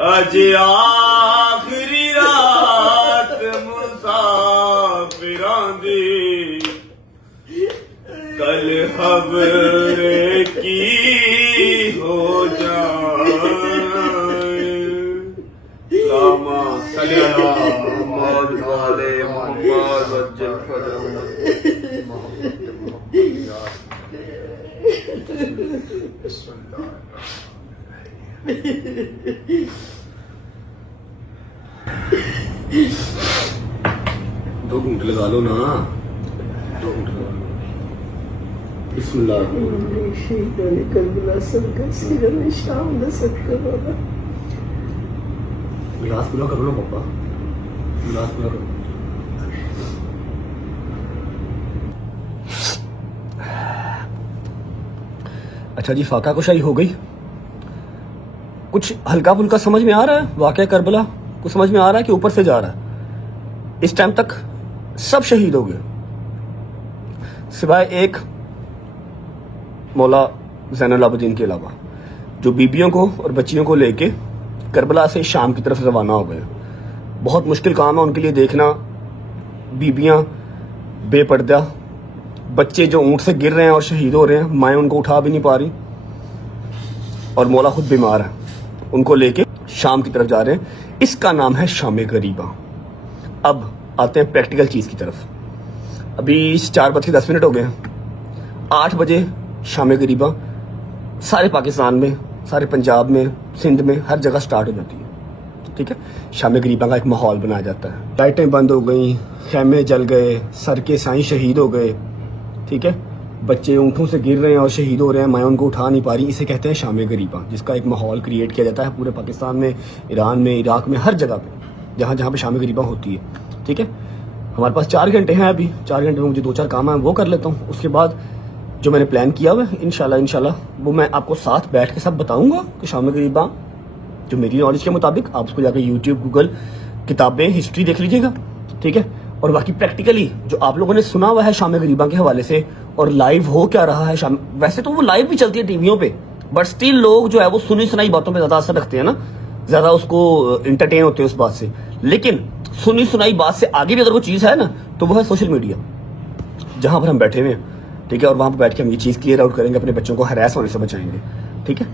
अज आखरी रात मुसाफिरां दी, कल खबर की हो जाए। लामा सल्ली अला मुहम्मद वाले मुहम्मद वज्जिल फरजहुम। दो घंटे लगा लो ना, 2 घंटे लगा लो। بسم اللہ. شہیدوں نے کربلا صدقہ سیروں میں شام دا صدقہ بابا. گلاس پورا کرو نا پاپا, گلاس پورا کرو. اچھا جی, فاقہ کشائی ہو گئی. کچھ ہلکا پھلکا سمجھ میں آ رہا ہے واقعہ کربلا, کچھ سمجھ میں آ رہا ہے کہ اوپر سے جا رہا ہے. اس ٹائم تک سب شہید ہو گئے سوائے ایک مولا زین العابدین کے علاوہ, جو بیبیوں کو اور بچیوں کو لے کے کربلا سے شام کی طرف روانہ ہو گئے. بہت مشکل کام ہے ان کے لیے دیکھنا, بیبیاں بے پردہ, بچے جو اونٹ سے گر رہے ہیں اور شہید ہو رہے ہیں, مائیں ان کو اٹھا بھی نہیں پا رہی, اور مولا خود بیمار ہے, ان کو لے کے شام کی طرف جا رہے ہیں. اس کا نام ہے شام غریباں. اب آتے ہیں پریکٹیکل چیز کی طرف. ابھی 4:10 ہو گئے ہیں. 8 بجے شام غریباں سارے پاکستان میں, سارے پنجاب میں, سندھ میں, ہر جگہ سٹارٹ ہو جاتی ہے. ٹھیک ہے, شام غریباں کا ایک ماحول بنایا جاتا ہے. لائٹیں بند ہو گئیں, خیمے جل گئے, سر کے سائیں شہید ہو گئے. ٹھیک ہے, بچے اونٹوں سے گر رہے ہیں اور شہید ہو رہے ہیں, مائیں ان کو اٹھا نہیں پا رہی. اسے کہتے ہیں شام غریباں, جس کا ایک ماحول کریٹ کیا جاتا ہے پورے پاکستان میں, ایران میں, عراق میں, ہر جگہ پہ جہاں جہاں پہ شام غریباں ہوتی ہے. ٹھیک ہے, ہمارے پاس 4 گھنٹے ہیں ابھی. 4 گھنٹے میں مجھے 2-4 کام ہیں, وہ کر لیتا ہوں. اس کے بعد جو میں نے پلان کیا ہوا ہے انشاءاللہ وہ میں آپ کو ساتھ بیٹھ کے سب بتاؤں گا کہ شام غریباں جو میری نالج کے مطابق, آپ اس کو جا کے یوٹیوب, گوگل, کتابیں, ہسٹری دیکھ لیجیے گا. ٹھیک ہے, اور باقی پریکٹیکلی جو آپ لوگوں نے سنا ہوا ہے شام غریباں کے حوالے سے, اور لائیو ہو کیا رہا ہے شام, ویسے تو وہ لائیو بھی چلتی ہے ٹی ویوں پہ, بٹ اسٹل لوگ جو ہے وہ سنی سنائی باتوں پہ زیادہ اثر رکھتے ہیں نا, زیادہ اس کو انٹرٹین ہوتے ہیں اس بات سے. لیکن سنی سنائی بات سے آگے بھی اگر کوئی چیز ہے نا تو وہ ہے سوشل میڈیا, جہاں پر ہم بیٹھے ہوئے ہیں. ٹھیک ہے, اور وہاں پہ بیٹھ کے ہم یہ چیز کلیئر آؤٹ کریں گے, اپنے بچوں کو ہراس ہونے سے بچائیں گے. ٹھیک ہے,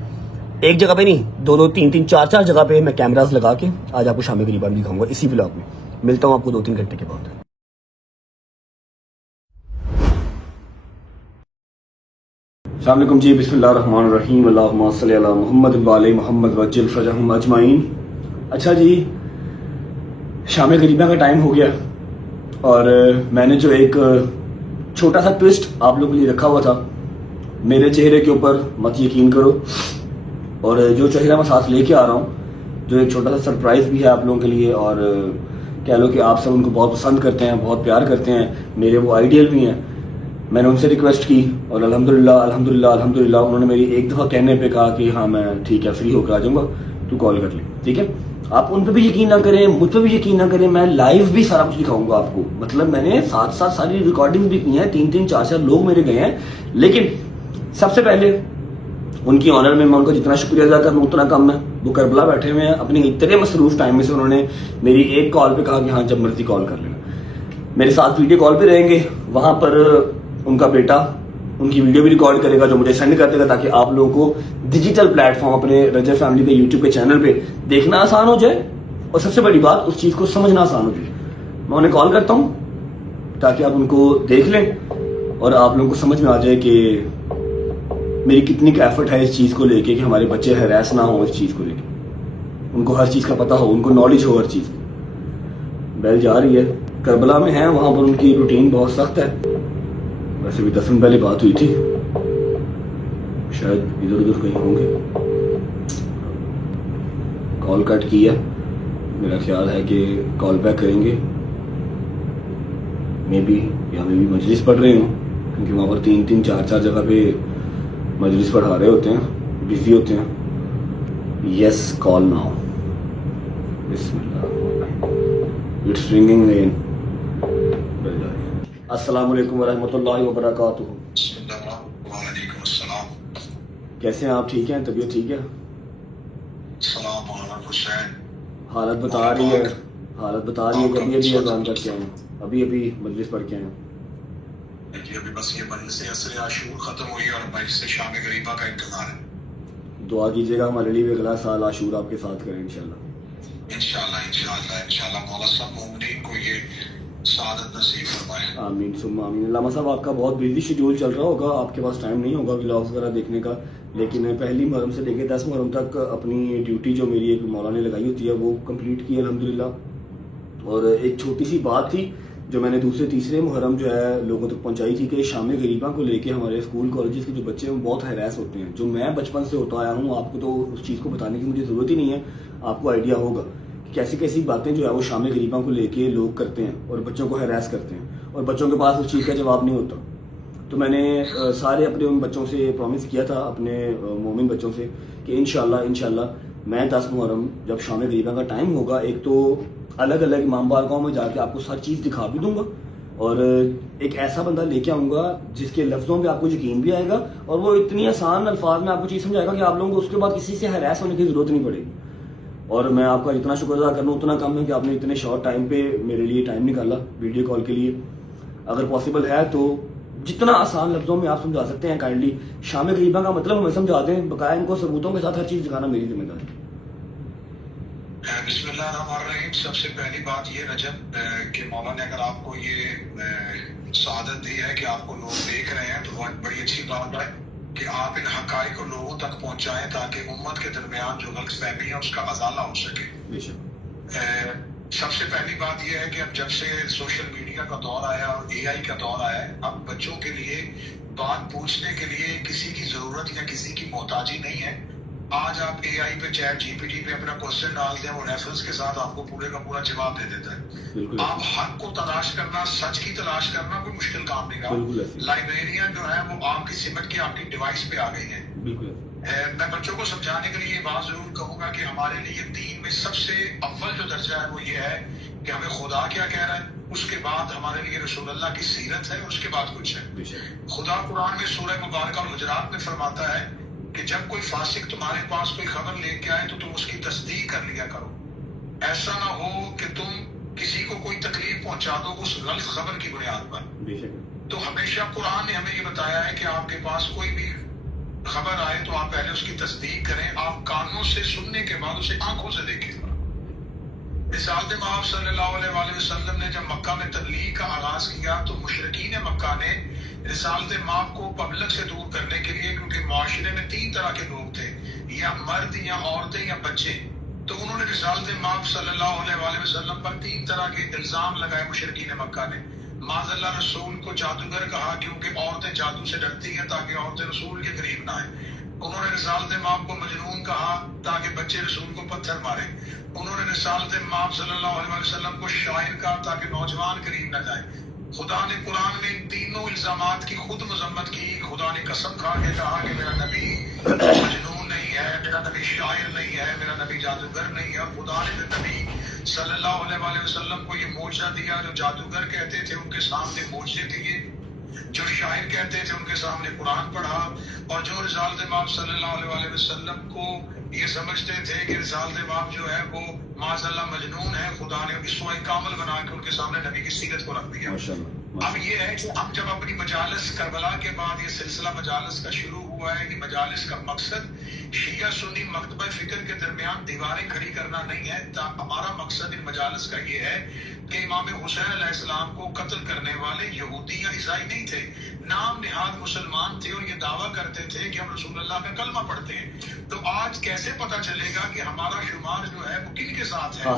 ایک جگہ پہ نہیں, 2-2, 3-3, 4-4 جگہ پہ میں کیمراز لگا کے آج آپ کو شام غریباں بھی دکھاؤں گا اسی ولاگ میں. ملتا ہوں آپ کو 2-3 گھنٹے کے بعد. السلام علیکم جی, بسم اللہ الرحمن الرحیم, اللہم صلی علی محمد وعلی محمد وعجل فرجہم اجمعین. اچھا جی, شام غریباں کا ٹائم ہو گیا, اور میں نے جو ایک چھوٹا سا ٹوسٹ آپ لوگوں کے لیے رکھا ہوا تھا, میرے چہرے کے اوپر مت یقین کرو, اور جو چہرہ میں ساتھ لے کے آ رہا ہوں, جو ایک چھوٹا سا سرپرائز بھی ہے آپ لوگوں کے لیے, اور کہہ لو کہ آپ سب ان کو بہت پسند کرتے ہیں, بہت پیار کرتے ہیں, میرے وہ آئیڈیل بھی ہیں. میں نے ان سے ریکویسٹ کی اور الحمدللہ انہوں نے میری ایک دفعہ کہنے پہ کہا کہ ہاں میں ٹھیک ہے فری ہو کر آ جاؤں گا, تو کال کر لیں. ٹھیک ہے, آپ ان پہ بھی یقین نہ کریں, مجھ پہ بھی یقین نہ کریں, میں لائیو بھی سارا کچھ دکھاؤں گا آپ کو. مطلب میں نے ساتھ ساری ریکارڈنگ بھی کی ہیں, 3-3, 4-4 لوگ میرے گئے ہیں. لیکن سب سے پہلے ان کی آنر میں ان کو جتنا شکریہ ادا کروں اتنا کم ہے. وہ کربلا بیٹھے ہوئے ہیں, اپنے اتنے مصروف ٹائم میں سے انہوں نے میری ایک کال پہ کہا کہ ہاں جب مرضی کال کر لینا. میرے ساتھ ویڈیو کال پہ رہیں گے, وہاں پر ان کا بیٹا ان کی ویڈیو بھی ریکارڈ کرے گا جو مجھے سینڈ کر دے گا, تاکہ آپ لوگوں کو ڈیجیٹل پلیٹ فارم اپنے رجب فیملی پہ, یوٹیوب کے چینل پہ دیکھنا آسان ہو جائے, اور سب سے بڑی بات اس چیز کو سمجھنا آسان ہو جائے. میں انہیں کال کرتا ہوں تاکہ آپ ان کو دیکھ لیں اور آپ لوگوں کو سمجھ میں آ جائے کہ میری کتنی کا ایفرٹ ہے اس چیز کو لے کے, کہ ہمارے بچے ہراس نہ ہوں اس چیز کو لے کے, ان کو ہر چیز کا پتہ ہو, ان کو نالج ہو ہر چیز کی. بیل جا رہی ہے, کربلا میں ہیں, وہاں پر ان کی روٹین بہت سخت ہے. ویسے بھی 10 دن پہلے بات ہوئی تھی, شاید ادھر ادھر کہیں ہوں گے. کال کٹ کی ہے, میرا خیال ہے کہ کال بیک کریں گے, مے بی مجلس پڑھ رہے ہوں, کیونکہ وہاں پر 3-3, 4-4 جگہ پہ مجلس پڑھا رہے ہوتے ہیں, بزی ہوتے ہیں. یس, کال ناؤ. بسم اللہ, اٹس رنگنگ اگین. السلام علیکم ورحمۃ اللہ وبرکاتہ. وعلیکم السلام. کیسے ہیں آپ, ٹھیک ہیں, طبیعت ٹھیک ہے؟ سلام علیکم حسین. حالت بتا رہی ہے کہ ابھی اذان کر کے آئے ہیں, ابھی مجلس پڑھ کے آئے ہیں. جی ابھی بس یہ مجلس عصر عاشور ختم ہوئی اور مجلس شام غریباں کا انتظار ہے. دعا کیجیے گا ہمارے لیے بھی اگلا سال عاشور آپ کے ساتھ کریں انشاءاللہ. انشاءاللہ مولا سب مومنین کو یہ سعادت نصیب فرمائے. آمین ثم آمین. علامہ صاحب آپ کا بہت بزی شیڈول چل رہا ہوگا, آپ کے پاس ٹائم نہیں ہوگا ولاگز وغیرہ دیکھنے کا, لیکن پہلی محرم سے لے کے 10 محرم تک اپنی ڈیوٹی جو میری ایک مولا نے لگائی ہوتی ہے وہ کمپلیٹ کی الحمدللہ. اور ایک چھوٹی سی بات تھی جو میں نے دوسرے تیسرے محرم جو ہے لوگوں تک پہنچائی تھی کہ شام غریباں کو لے کے ہمارے اسکول کالجز کے جو بچے ہیں وہ بہت ہیراس ہوتے ہیں. جو میں بچپن سے ہوتا آیا ہوں, آپ کو تو اس چیز کو بتانے کی مجھے ضرورت ہی نہیں ہے, آپ کو آئیڈیا ہوگا کہ کیسی کیسی باتیں جو ہے وہ شام غریباں کو لے کے لوگ کرتے ہیں اور بچوں کو ہیراس کرتے ہیں, اور بچوں کے پاس اس چیز کا جواب نہیں ہوتا. تو میں نے سارے اپنے ان بچوں سے پرومس کیا تھا, اپنے مومن بچوں سے, کہ انشاءاللہ میں 10 محرم جب شام غریباں کا ٹائم ہوگا, ایک تو الگ الگ امام بارگاہوں میں جا کے آپ کو ہر چیز دکھا بھی دوں گا, اور ایک ایسا بندہ لے کے آؤں گا جس کے لفظوں پہ آپ کو یقین بھی آئے گا, اور وہ اتنی آسان الفاظ میں آپ کو چیز سمجھائے گا کہ آپ لوگوں کو اس کے بعد کسی سے ہیراس ہونے کی ضرورت نہیں پڑے گی. اور میں آپ کا جتنا شکر ادا کرنا اتنا کم ہے کہ آپ نے اتنے شارٹ ٹائم پہ میرے لیے ٹائم نکالا ویڈیو کال کے لیے. اگر پاسبل ہے تو جتنا آسان لفظوں میں آپ سمجھا سکتے ہیں کائنڈلی شام غریباں کا مطلب ہمیں سمجھا دیں, بقایا ان کو ثبوتوں کے ساتھ ہر چیز دکھانا میری ذمہ داری ہے. بسم اللہ الرحمن الرحیم. سب سے پہلی بات یہ رجب کہ مولا نے اگر آپ کو یہ سعادت دی ہے کہ آپ کو لوگ دیکھ رہے ہیں تو بہت بڑی اچھی بات ہے کہ آپ ان حقائق کو لوگوں تک پہنچائیں تاکہ امت کے درمیان جو غلط فہمی ہے اس کا ازالہ ہو سکے. سب سے پہلی بات یہ ہے کہ اب جب سے سوشل میڈیا کا دور آیا اور اے آئی کا دور آیا ہے, اب بچوں کے لیے بات پوچھنے کے لیے کسی کی ضرورت یا کسی کی محتاجی نہیں ہے. آج آپ اے آئی پہ چیٹ جی پی ٹی پہ اپنا کوشچن ڈال دیں, وہ ریفرنس کے ساتھ آپ کو پورے کا پورا جواب دے دیتا ہے. آپ حق کو تلاش کرنا, سچ کی تلاش کرنا کوئی مشکل کام نہیں رہا. لائبریریاں جو ہیں وہ آپ کی سمٹ کے آپ کی ڈیوائس پہ آ گئی ہیں. میں بچوں کو سمجھانے کے لیے یہ بات ضرور کہوں گا کہ ہمارے لیے دین میں سب سے اول جو درجہ ہے وہ یہ ہے کہ ہمیں خدا کیا کہہ رہا ہے, اس کے بعد ہمارے لیے رسول اللہ کی سیرت ہے, اس کے بعد کچھ ہے. خدا قرآن میں سورہ مبارکہ الحجرات میں فرماتا ہے کہ جب کوئی فاسق تمہارے پاس کوئی خبر لے کے آئے تو تم اس کی تصدیق کر لیا کرو. ایسا نہ ہو کہ تم کسی کو کوئی تکلیف پہنچا دو اس غلط خبر کی بنیاد پر. تو ہمیشہ قرآن نے ہمیں یہ بتایا ہے کہ آپ کے پاس کوئی بھی خبر آئے تو آپ پہلے اس کی تصدیق کریں. آپ کانوں سے سننے کے بعد اسے آنکھوں سے دیکھیں. رسالت مآب صلی اللہ علیہ وآلہ وسلم نے جب مکہ میں تبلیغ کا آغاز کیا تو مشرکین مکہ نے رسالت مآب کو پبلک سے دور کرنے کے لیے, کیونکہ معاشرے میں 3 طرح کے لوگ تھے, یا مرد یا عورتیں یا بچے, تو انہوں نے رسالت مآب صلی اللہ علیہ وآلہ وسلم پر 3 طرح کے الزام لگائے. مشرکین مکہ نے معاذ اللہ رسول کو جادوگر کہا کیونکہ عورتیں جادو سے ڈرتی ہیں تاکہ عورتیں رسول کے قریب نہ آئیں. انہوں نے رسالت مآب کو مجنون کہا تاکہ بچے رسول کو پتھر ماریں. انہوں نے رسالت مآب صلی اللہ علیہ وسلم کو شاعر کہا تاکہ نوجوان قریب نہ جائیں. خدا نے قرآن میں ان تینوں الزامات کی خود مذمت کی. خدا نے قسم کھا کے کہا کہ میرا نبی مجنون نہیں ہے, میرا نبی شاعر نہیں ہے, میرا نبی جادوگر نہیں ہے. اور خدا نے نبی صلی اللہ علیہ وآلہ وسلم کو یہ معجزہ دیا. جو جادوگر کہتے تھے ان کے سامنے معجزے دیے, جو شاعر کہتے تھے ان کے سامنے قرآن پڑھا, اور جو رسالت مآب صلی اللہ علیہ وآلہ وسلم کو یہ سمجھتے تھے کہ رسالت مآب جو ہے وہ معاذ اللہ مجنون ہے, خدا نے اسوہ کامل بنا کے ان کے سامنے نبی کی سیرت کو رکھ دیا. اب یہ ہے کہ ہم جب اپنی مجالس کربلا کے بعد یہ سلسلہ مجالس کا شروع ہوا ہے, یہ مجالس کا مقصد شیعہ سنی مکتبہ فکر کے درمیان دیواریں کھڑی کرنا نہیں ہے. ہمارا مقصد ان مجالس کا یہ ہے کہ امام حسین علیہ السلام کو قتل کرنے والے یہودی یا عیسائی نہیں تھے, نام نہاد مسلمان تھے, اور یہ دعویٰ کرتے تھے کہ ہم رسول اللہ کا کلمہ پڑھتے ہیں. تو آج کیسے پتہ چلے گا کہ ہمارا شمار جو ہے وہ کن کے ساتھ ہے؟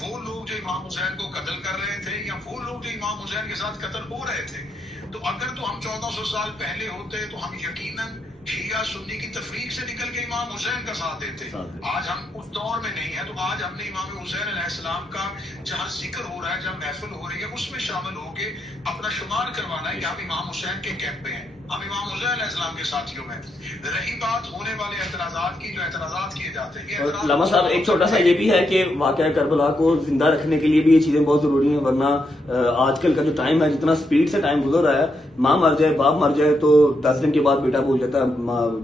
وہ لوگ جو امام حسین کو قتل کر رہے تھے یا وہ لوگ جو امام حسین کے ساتھ قتل ہو رہے تھے؟ تو اگر تو ہم 1400 سال پہلے ہوتے تو ہم یقیناً شیعہ سنی کی تفریق سے نکل کے امام حسین کا ساتھ دیتے. آج ہم اس دور میں نہیں ہیں, تو آج ہم نے امام حسین علیہ السلام کا جہاں ذکر ہو رہا ہے, جہاں محفل ہو رہی ہے, اس میں شامل ہو کے اپنا شمار کروانا ہے کہ ہم امام حسین کے کیمپ میں ہیں, ہم امام حسین علیہ السلام کے ساتھیوں میں. رہی بات ہونے والے اعتراضات کی, جو اعتراضات کیے جاتے ہیں, علامہ صاحب ایک چھوٹا سا یہ بھی ہے کہ واقعہ کربلا کو زندہ رکھنے کے لیے بھی یہ چیزیں بہت ضروری ہیں, ورنہ آج کل کا جو ٹائم ہے, جتنا سپیڈ سے ٹائم گزر رہا ہے, ماں مر جائے باپ مر جائے تو 10 دن کے بعد بیٹا بھول جاتا ہے,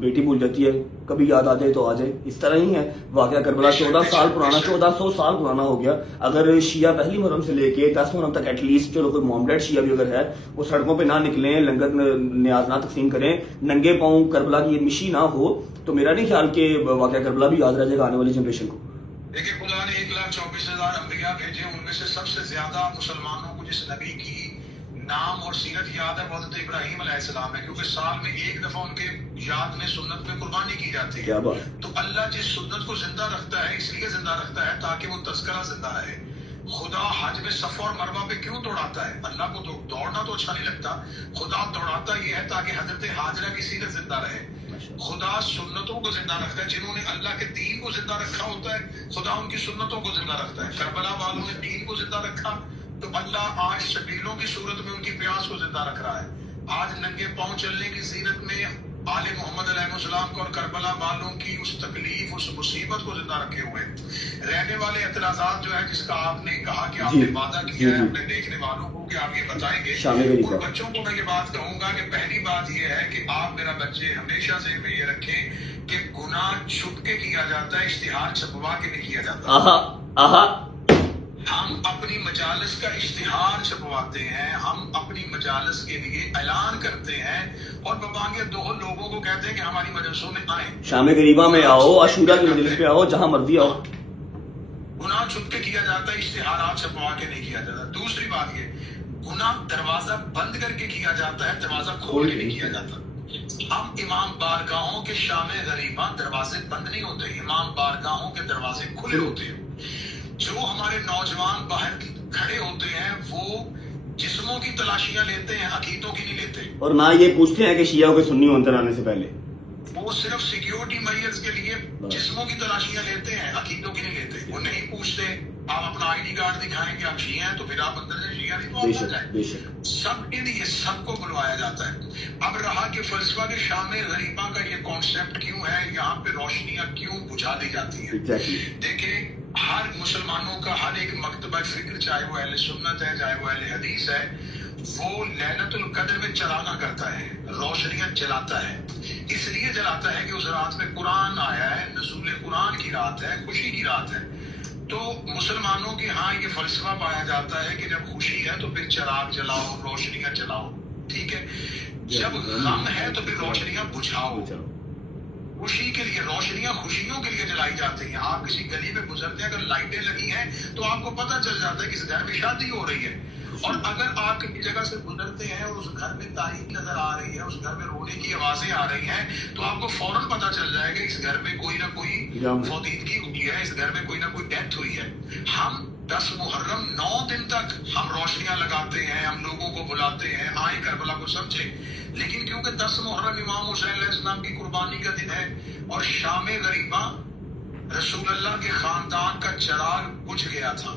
بیٹی بھول جاتی ہے, کبھی یاد آ جائے تو آ جائے. اس طرح ہی ہے واقعہ کربلا 14 سال پرانا, 1400 سال پرانا ہو گیا. اگر شیعہ پہلی محرم سے لے کے 10 محرم تک ایٹ لیسٹ, چلو کوئی مومڈیڈ شیعہ بھی اگر ہے وہ سڑکوں پہ نہ نکلیں, لنگر نیاز نہ تقسیم کریں, ننگے پاؤں کربلا کی یہ مشی نہ ہو, تو میرا نہیں خیال کہ واقعہ کربلا بھی یاد رہ جائے گا آنے والی جنریشن کو. دیکھیں خدا نے 1,24,000 انبیاء بھیجے, ان میں سے سب سے زیادہ مسلمانوں کو جس نبی کی نام اور سیرت یاد ہے وہ حضرت ابراہیم علیہ السلام ہے, کیونکہ سال میں 1 دفعہ ان کے یاد میں سنت میں قربانی کی جاتی ہے. تو اللہ جس سنت کو زندہ رکھتا ہے اس لیے زندہ رکھتا ہے تاکہ وہ تذکرہ زندہ رہے. خدا حج میں صفا اور مروہ پہ کیوں دوڑاتا ہے؟ اللہ کو تو دوڑنا تو اچھا نہیں لگتا، خدا دوڑاتا یہ ہے تاکہ حضرت حاجرہ کی سیرت زندہ رہے۔ خدا سنتوں کو زندہ رکھتا ہے، جنہوں نے اللہ کے دین کو زندہ رکھا ہوتا ہے خدا ان کی سنتوں کو زندہ رکھتا ہے۔ کربلا والوں نے دین کو زندہ رکھا تو اللہ آج شبیلوں کی صورت میں ان کی پیاس کو زندہ رکھ رہا ہے۔ آج ننگے پاؤں چلنے کی زینت میں آل محمد علیہ السلام کو اور کربلا والوں کی اس تکلیف اس مصیبت کو زندہ رکھے ہوئے رہنے والے اعتراضات جو ہے جس کا آپ نے کہا کہ آپ نے وعدہ کیا ہے اپنے دیکھنے والوں کو کہ آپ یہ بتائیں گے، ان بچوں کو میں یہ بات کہوں گا کہ پہلی بات یہ ہے کہ آپ میرا بچے ہمیشہ ذہن میں یہ رکھیں کہ گناہ چھپ کے کیا جاتا ہے، اشتہار چھپوا کے نہیں کیا جاتا۔ ہم اپنی مجالس کا اشتہار چھپواتے ہیں، ہم اپنی مجالس کے لیے اعلان کرتے ہیں اور ببانگے دو لوگوں کو کہتے ہیں کہ ہماری مجلسوں میں آئیں، شام غریبہ میں آؤ، عاشورہ کی مجلس پہ آؤ، جہاں مرضی آؤ۔ گناہ چھپ کے کیا جاتا ہے، اشتہارات چھپوا کے نہیں کیا جاتا۔ دوسری بات یہ، گناہ دروازہ بند کر کے کیا جاتا ہے، دروازہ کھول کے نہیں کیا جاتا۔ ہم امام بارگاہوں کے شام غریبہ دروازے بند نہیں ہوتے، امام بارگاہوں کے دروازے کھلے ہوتے ہیں۔ جو ہمارے نوجوان باہر کھڑے ہوتے ہیں وہ جسموں کی تلاشیاں لیتے ہیں، عقیدوں کی نہیں لیتے، اور نہ یہ پوچھتے ہیں کہ شیعہ کے سنی ہوتے آنے سے پہلے، وہ صرف سیکیورٹی میئرز کے لیے جسموں کی تلاشیاں لیتے ہیں، عقیدوں کی نہیں لیتے۔ وہ نہیں پوچھتے آپ اپنا آئی ڈی کارڈ دکھائیں کہ آپ شیعہ ہیں تو پھر آپ اندر سے شیعہ نہیں تو آپ آ جائیں۔ سب کے لیے سب کو بلوایا جاتا ہے۔ اب رہا کہ فلسفہ کے شام غریبہ کا یہ کانسیپٹ کیوں ہے، یہاں پہ روشنیاں کیوں بجھا دی جاتی ہیں؟ دیکھیں، ہر مسلمانوں کا ہر ایک مکتبہ فکر، چاہے وہ اہل سنت ہے چاہے وہ اہل حدیث ہے، وہ لیلۃ القدر میں چراغاں کرتا ہے، روشنیاں جلاتا ہے۔ اس لیے جلاتا ہے کہ اس رات میں قرآن آیا ہے، نزول قرآن کی رات ہے، خوشی کی رات ہے۔ تو مسلمانوں کے ہاں یہ فلسفہ پایا جاتا ہے کہ جب خوشی ہے تو پھر چراغ جلاؤ، روشنیاں جلاؤ، ٹھیک ہے۔ جب غم ہے تو پھر روشنیاں بجھاؤ۔ خوشی کے لیے روشنیاں خوشیوں کے لیے جلائی جاتی ہیں۔ آپ کسی گلی میں گزرتے ہیں، اگر لائٹیں لگی ہیں تو آپ کو پتہ چل جاتا ہے کہ اس گھر میں شادی ہو رہی ہے، اور اگر آپ کسی جگہ سے گزرتے ہیں اور اس گھر میں تاریخ نظر آ رہی ہے، اس گھر میں رونے کی آوازیں آ رہی ہیں، تو آپ کو فوراً پتہ چل جائے گا اس گھر میں کوئی نہ کوئی فوتیدگی ہوئی ہے، اس گھر میں کوئی نہ کوئی ڈیتھ ہوئی ہے۔ ہم 10 محرم 9 دن تک ہم روشنیاں لگاتے ہیں، ہم لوگوں کو بلاتے ہیں آئیں کربلا کو سمجھیں، لیکن کیونکہ 10 محرم امام حسین علیہ السلام کی قربانی کا دن ہے اور شام غریبہ رسول اللہ کے خاندان کا چراغ بجھ گیا تھا۔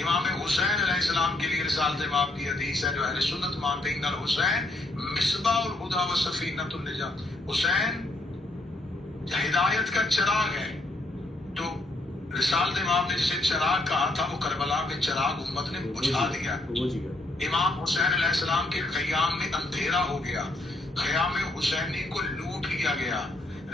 امام حسین علیہ السلام کے لیے رسالت امام کی حدیث ہے جو اہل سنت مانتے ہیں، ان الحسین مصباح الہدی و سفینۃ النجات، حسین ہدایت کا چراغ ہے۔ تو رسالت امام نے جسے چراغ کہا تھا وہ کربلا میں چراغ امت نے بجھا دیا۔ امام حسین علیہ السلام کے خیام میں اندھیرا ہو گیا، خیام حسینی کو لوٹ لیا گیا،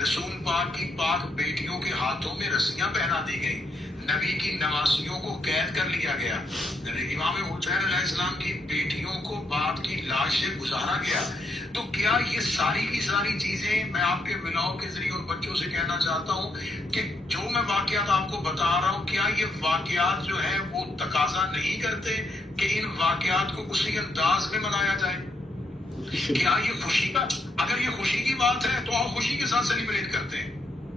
رسول پاک کی پاک بیٹیوں کے ہاتھوں میں رسیاں پہنا دی گئی، نبی کی نواسیوں کو قید کر لیا گیا، امام حسین علیہ السلام کی بیٹیوں کو باپ کی لاش سے گزارا گیا۔ تو کیا یہ ساری کی ساری چیزیں میں آپ کے ولاؤ کے ذریعے ان بچوں سے کہنا چاہتا ہوں کہ جو میں واقعات آپ کو بتا رہا ہوں، کیا یہ واقعات جو ہیں وہ تقاضا نہیں کرتے کہ ان واقعات کو اسی انداز میں منایا جائے؟ کیا یہ خوشی کا، اگر یہ خوشی کی بات ہے تو آپ خوشی کے ساتھ سیلیبریٹ کرتے ہیں۔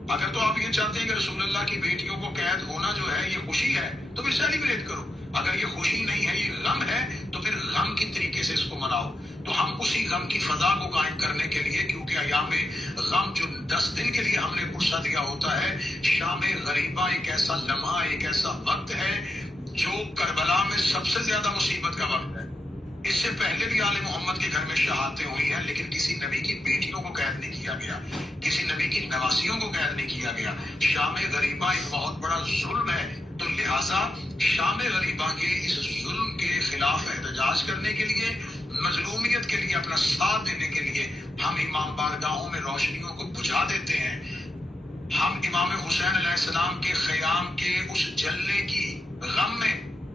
اگر تو آپ یہ چاہتے ہیں کہ رسول اللہ کی بیٹیوں کو قید ہونا جو ہے یہ خوشی ہے تو پھر سیلیبریٹ کرو۔ اگر یہ خوشی نہیں ہے، یہ غم ہے، تو پھر غم کی طریقے سے اس کو مناؤ۔ تو ہم اسی غم کی فضا کو قائم کرنے کے لیے، کیونکہ ایام غم جو 10 دن کے لیے ہم نے پرسہ دیا ہوتا ہے، شام غریبہ ایک ایسا لمحہ، ایک ایسا وقت ہے جو کربلا میں سب سے زیادہ مصیبت کا وقت ہے۔ اس سے پہلے بھی آل محمد کے گھر میں شہادتیں ہوئی ہیں، لیکن کسی نبی کی بیٹیوں کو قید نہیں کیا گیا، کسی نبی کی نواسیوں کو قید نہیں کیا گیا۔ شام غریبہ ایک بہت بڑا ظلم ہے، تو لہٰذا شام غریبہ کے اس ظلم کے خلاف احتجاج کرنے کے لیے، مظلومیت کے لیے اپنا ساتھ دینے کے لیے ہم امام بارگاہوں میں روشنیوں کو بجھا دیتے ہیں۔ ہم امام حسین علیہ السلام کے خیام کے اس جلنے کی غم میں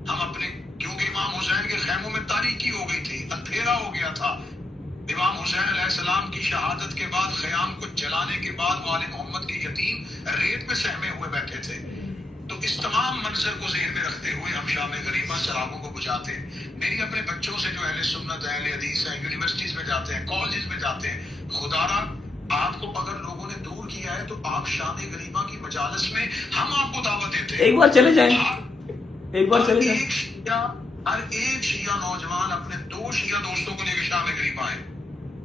ہم اپنے، کیونکہ امام حسین کے خیموں میں تاریکی ہو گئی تھی، اندھیرا ہو گیا تھا۔ امام حسین علیہ السلام کی شہادت کے بعد خیام کو جلانے کے بعد والد محمد کے یتیم ریت پہ سہمے ہوئے بیٹھے تھے۔ تو اس تمام منظر کو ذہن میں رکھتے ہوئے ہم شام غریبہ چراغوں کو بجھاتے ہیں۔ میری اپنے بچوں سے جو اہل سنت اہل حدیث ہیں، یونیورسٹیز میں جاتے ہیں، کالجز میں جاتے ہیں، خدا را آپ کو اگر لوگوں نے دور کیا ہے تو آپ شام غریبہ کی مجالس میں ہم آپ کو دعوت دیتے ہیں۔ ایک بار چلے جائیں، एक बार चले जाए। हर एक शिया नौजवान अपने 2 शिया दोस्तों को लेकर शाम गरीब आए,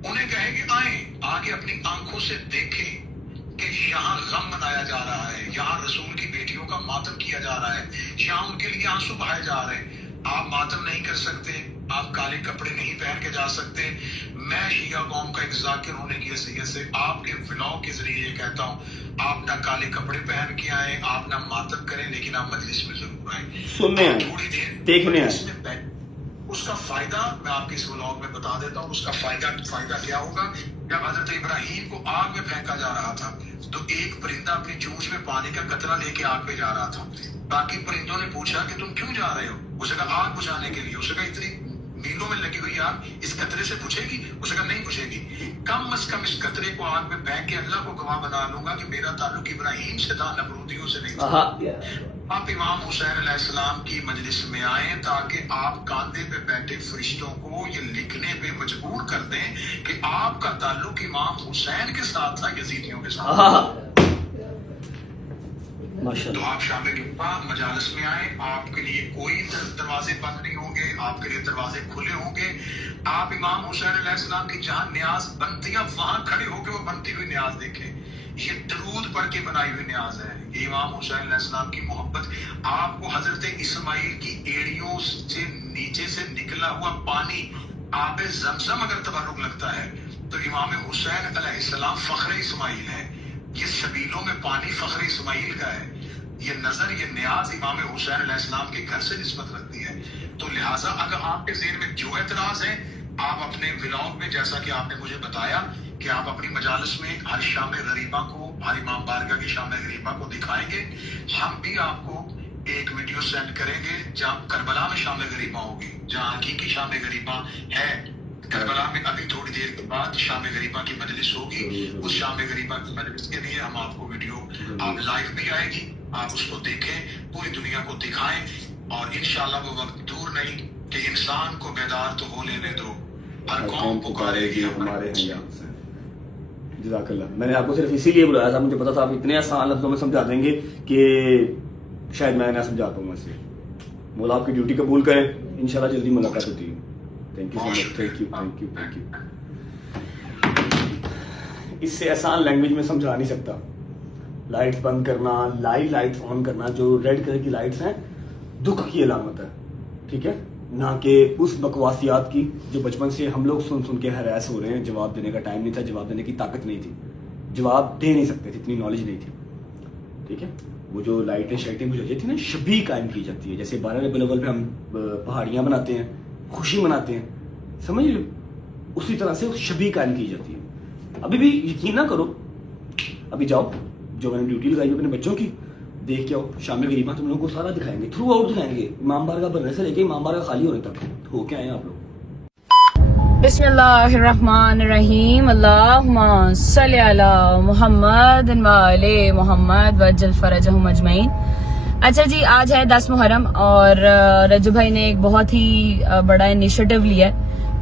उन्हें कहे कि आए, आगे अपनी आंखों से देखें कि यहाँ गम मनाया जा रहा है, यहाँ रसूल की बेटियों का मातम किया जा रहा है, यहाँ उनके लिए आंसू बहाए जा रहे हैं। आप मातम नहीं कर सकते, आप काले कपड़े नहीं पहन के जा सकते। मैं शिया कौम का एक जाकिर होने की हैसियत से आपके व्लॉग के जरिए ये कहता हूँ, आप ना काले कपड़े पहन के आए, आप ना मातम करें, लेकिन आप मजलिस में जरूर आए, सुनने आए, थोड़ी देर देखने आए। उसका फायदा मैं आपके इस व्लॉग में बता देता हूँ। उसका फायदा क्या होगा? जब हजरत इब्राहिम को आग में फेंका जा रहा था तो एक परिंदा अपनी चोंच में पानी का कतरा लेके आग पे जा रहा था। बाकी परिंदों ने पूछा कि तुम क्यों जा रहे हो? उसने कहा आग बुझाने के लिए। उसने कहा इतनी मीलों में लगी हुई आग इस कतरे से बुझेगी? उसने कहा नहीं बुझेगी। कम अज कम इस कतरे को आग में फेंक के अल्लाह को गवाह बना लूंगा कि मेरा ताल्लुक इब्राहिम से था, नमरूदियों से नहीं था। आप इमाम हुसैन अलैहिस्सलाम की मजलिस में आए ताकि आप कांधे पे बैठे फरिश्तों को ये लिखने पे मजबूर कर दें कि आपका ताल्लुक इमाम हुसैन के साथ था, यजीदियों के साथ। तो आप शामिल मजालिस में आए, आपके लिए कोई दरवाजे बंद नहीं होंगे, आपके लिए दरवाजे खुले होंगे। आप इमाम हुसैन अलैहिस्सलाम की जहां न्याज बनती है वहां खड़े होकर वो बनती हुई न्याज देखें। ये दरूद पढ़ के बनाई हुई न्याज है। ये इमाम हुसैन अलैहिस्सलाम की मोहब्बत। आपको हजरत इस्माइल की एड़ियों से नीचे से निकला हुआ पानी आबे ज़मज़म अगर तबर्रुक लगता है तो इमाम हुसैन अलैहिस्सलाम फख्र इस्माइल है। ये सबीलों में पानी फख्र इस्माइल का है। ये नजर, ये न्याज इमाम हुसैन अलैहिस्सलाम के घर से निस्बत रखती है। तो लिहाजा अगर आपके ज़हन में जो एतराज है, आप अपने व्लॉग में, जैसा कि आपने मुझे बताया कि आप अपनी मजालिस में हर शाम गरीबा को, हर इमाम बारगाह की शाम गरीबा को दिखाएंगे। हम भी आपको एक वीडियो सेंड करेंगे जहाँ करबला में शाम गरीबा होगी, जहाँ हकीकी शाम गरीबा है। करबला में अभी थोड़ी देर के बाद शाम गरीबा की मजलिस होगी। उस शाम गरीबा की मजलिस के लिए हम आपको वीडियो आप लाइव भी आएगी, आप उसको देखें, पूरी दुनिया को दिखाएं। और इंशाल्लाह वो वक्त दूर नहीं कि इंसान को बेदार तो हो लेने दो, हर कौम पुकारेगी हमारे यहाँ से। जज़ाकल्लाह। मैंने आपको सिर्फ इसीलिए बुलाया था, मुझे पता था आप इतने आसान लफ्जों में समझा देंगे कि शायद मैं ना समझा पाऊंगा इससे। मौला आपकी ड्यूटी कबूल करें, इंशाल्लाह जल्दी मुलाकात होती है। Thank you so much. Thank you. इससे आसान लैंग्वेज में समझा नहीं सकता। लाइट्स बंद करना, लाइट्स ऑन करना, जो रेड कलर की लाइट्स हैं दुख की अलामत है, ठीक है, ना कि उस बकवासियात की जो बचपन से हम लोग सुन के हरास हो रहे हैं। जवाब देने का टाइम नहीं था, जवाब देने की ताकत नहीं थी, जवाब दे नहीं सकते थे, इतनी नॉलेज नहीं थी, ठीक है। वो जो लाइटें शाइटें बुझाई जाती है ना, शबी कायम की जाती है। जैसे 12 रबीउल अव्वल पे हम पहाड़ियाँ बनाते हैं, खुशी मनाते हैं, समझ लो, उसी तरह से शबी कायम की जाती है। अभी भी यकीन ना करो, अभी जाओ, जो मैंने ड्यूटी लगाई अपने बच्चों की, देख के आओ। शाम गरीबा तुम लोगों को सारा दिखाएंगे, थ्रू आउट दिखाएंगे, इमाम बारगाह बनने से लेके इमाम बारगाह खाली होने तक हो के आए आप लोग। बिस्मिल्लाहिर्रहमानिर्रहीम। अल्लाहुम्मा सल्ली अला मुहम्मद व आले मुहम्मद वज्जल फरजहुम अजमईन। अच्छा जी, आज है 10 मुहर्रम और रज्जू भाई ने एक बहुत ही बड़ा इनिशिएटिव लिया है।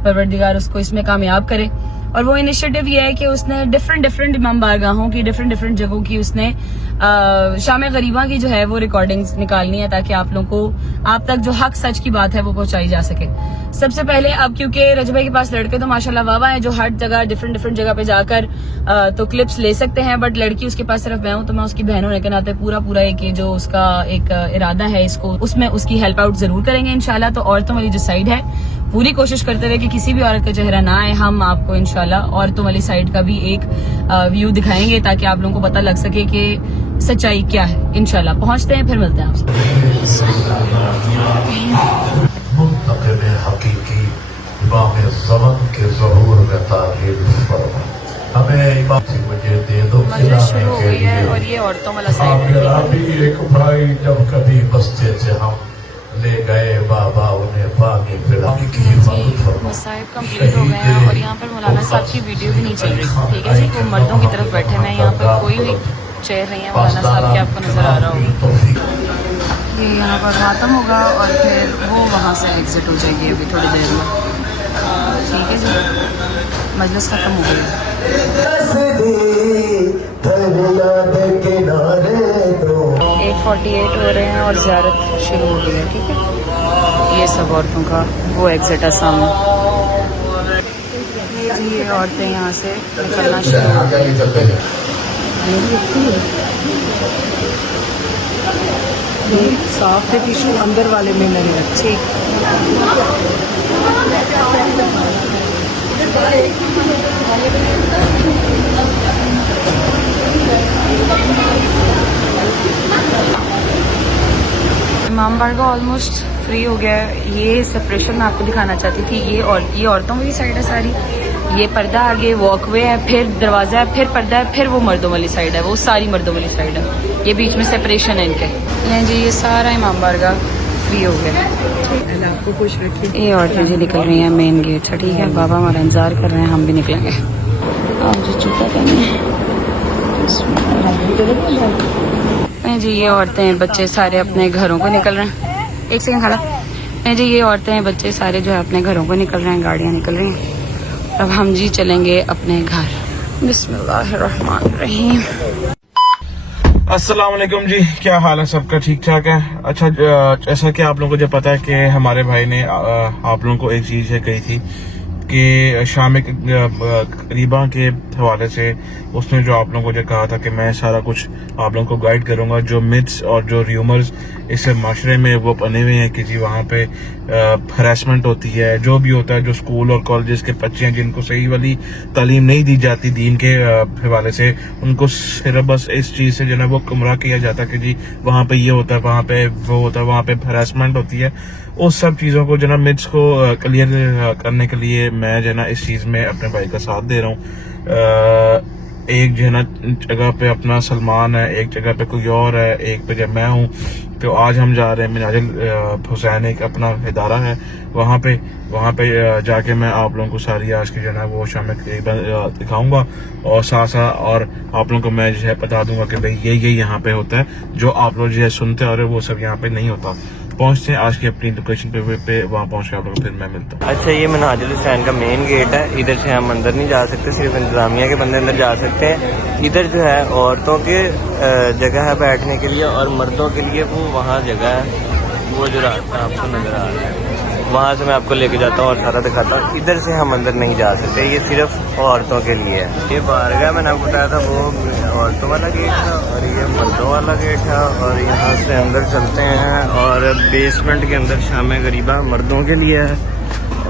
परवरदिगार उसको इसमें कामयाब करे। और वो इनिशिएटिव ये है कि उसने डिफरेंट इमाम बारगाहों की, डिफरेंट जगहों की उसने शाम गरीबा की जो है वो रिकॉर्डिंग्स निकालनी है, ताकि आप लोगों को आप तक जो हक सच की बात है वो पहुंचाई जा सके। सबसे पहले अब क्योंकि रजू भाई के पास लड़के तो माशाल्लाह वाह हैं, जो हर जगह डिफरेंट जगह पे जाकर तो क्लिप्स ले सकते हैं, बट लड़की उसके पास सिर्फ मैं हूं, तो मैं उसकी बहन होने के नाते पूरा एक ये जो उसका एक इरादा है, इसको उसमें उसकी हेल्प आउट जरूर करेंगे इंशाल्लाह। तो औरतों वाली जो साइड है पूरी कोशिश करते रहे कि किसी भी औरत का चेहरा ना आए। हम आपको इंशाल्लाह औरतों वाली साइड का भी एक व्यू दिखाएंगे, ताकि आप लोगों को पता लग सके कि सच्चाई क्या है। इंशाल्लाह पहुंचते हैं, फिर मिलते हैं आपसे। हकीकी इमाम ज़मान के ज़हूर में तारीफ फरमा, हमें इमाम से मुझे दे दो खिलाने के लिए। और ये औरतों वाला साइड मेरा भी एक भाई जब कभी बस्ते से हम ले गए बाबा, उन्हें पानी पिलाने की हिफाजत फरमा। मसाइब कंप्लीट हो गए हैं और यहाँ पर मौलाना साहब की वीडियो भी नहीं चल रही, ठीक है जी। वो मर्दों की तरफ बैठे हैं, यहाँ पर कोई भी चेयर नहीं है मौलाना साहब के, आपको नजर आ रहा होगा। ये यहाँ पर खत्म होगा और फिर वो वहाँ से एग्जिट हो जाएगी अभी थोड़ी देर में, ठीक है जी। मजलिस खत्म हो गई। 8:40 10:48 हो रहे हैं और ज़ियारत शुरू हो गई है, ठीक है। ये सब औरतों का वो एग्जिट है सामने। ये औरतें यहाँ से निकलना शुरू हो गई। साफ है टिश्यू अंदर वाले में नहीं है। ठीक। इमाम बारगाह ऑलमोस्ट फ्री हो गया है। ये सेपरेशन मैं आपको दिखाना चाहती थी। ये औरतों वाली साइड है सारी, ये पर्दा आगे वॉकवे है, फिर दरवाज़ा है, फिर पर्दा है, फिर वो मर्दों वाली साइड है, वो सारी मर्दों वाली साइड है। ये बीच में सेपरेशन है इनके। ये जी ये सारा इमाम बारगाह फ्री हो गया। आपको खुश रखिए। ये औरतें जी निकल रही हैं मेन गेट से, ठीक है। बाबा हमारा इंतजार कर रहे हैं, हम भी निकलेंगे। आप जी जूता पहने जी। ये औरतें बच्चे सारे अपने घरों को निकल रहे हैं। एक सेकंड खड़ा जी। ये औरतें बच्चे सारे जो है अपने घरों को निकल रहे हैं, गाड़ियाँ निकल रही हैं। अब हम जी चलेंगे अपने घर। बिस्मिल्लाहिर्रहमानिर्रहीम। अस्सलाम वालेकुम जी, क्या हाल है सबका? ठीक ठाक है। अच्छा, जैसा कि आप लोगों को जो पता है कि हमारे भाई ने आप लोगों को एक चीज़ है कही थी कि शाम करीबा के हवाले से उसने जो आप लोगों को जो कहा था कि मैं सारा कुछ आप लोगों को गाइड करूंगा, जो मिथ्स और जो र्यूमर्स इस माशरे में वो बने हुए हैं कि जी वहाँ पे हरासमेंट होती है, जो भी होता है, जो स्कूल और कॉलेजेस के बच्चे हैं जिनको सही वाली तालीम नहीं दी जाती दीन के हवाले से, उनको सिर्फ बस इस चीज़ से जो है वो गुमराह किया जाता है कि जी वहाँ पे ये होता है, वहाँ पे वो होता है, वहाँ पे हरासमेंट होती है। उस सब चीज़ों को जो ना मिथ्स को क्लियर करने के लिए मैं जो है ना इस चीज़ में अपने भाई का साथ दे रहा हूँ। एक जो है ना जगह पे अपना सलमान है, एक जगह पे कोई और है, एक पे जब मैं हूँ। तो आज हम जा रहे हैं मिनाजुल हुसैन, एक अपना इदारा है, वहाँ पे जाके मैं आप लोगों को सारी आज की जो है ना वो शाम दिखाऊंगा और साथ और आप लोगों को मैं जो है बता दूंगा कि भाई ये यहाँ पे होता है, जो आप लोग जो है सुनते आ रहे हो वो सब यहाँ पे नहीं होता। पहुंचते हैं आज की अपनी लोकेशन पे वहाँ पहुंच के आप लोगों को फिर मैं मिलता हूँ। अच्छा, ये मिनाजुल हुसैन का मेन गेट है। इधर से हम अंदर नहीं जा सकते, सिर्फ इंतजामिया के बंदे अंदर जा सकते हैं। इधर जो है औरतों के जगह है बैठने के लिए, और मर्दों के लिए वो वहाँ जगह है, वो जो रास्ता आपको नज़र आ रहा है वहाँ से मैं आपको लेके जाता हूँ और सारा दिखाता हूँ। इधर से हम अंदर नहीं जा सकते, ये सिर्फ औरतों के लिए है। ये बारगाह मैंने आपको बताया था वो औरतों वाला गेट है और ये मर्दों वाला गेट है, और यहाँ से अंदर चलते हैं और बेसमेंट के अंदर शाम गरीबा मर्दों के लिए है,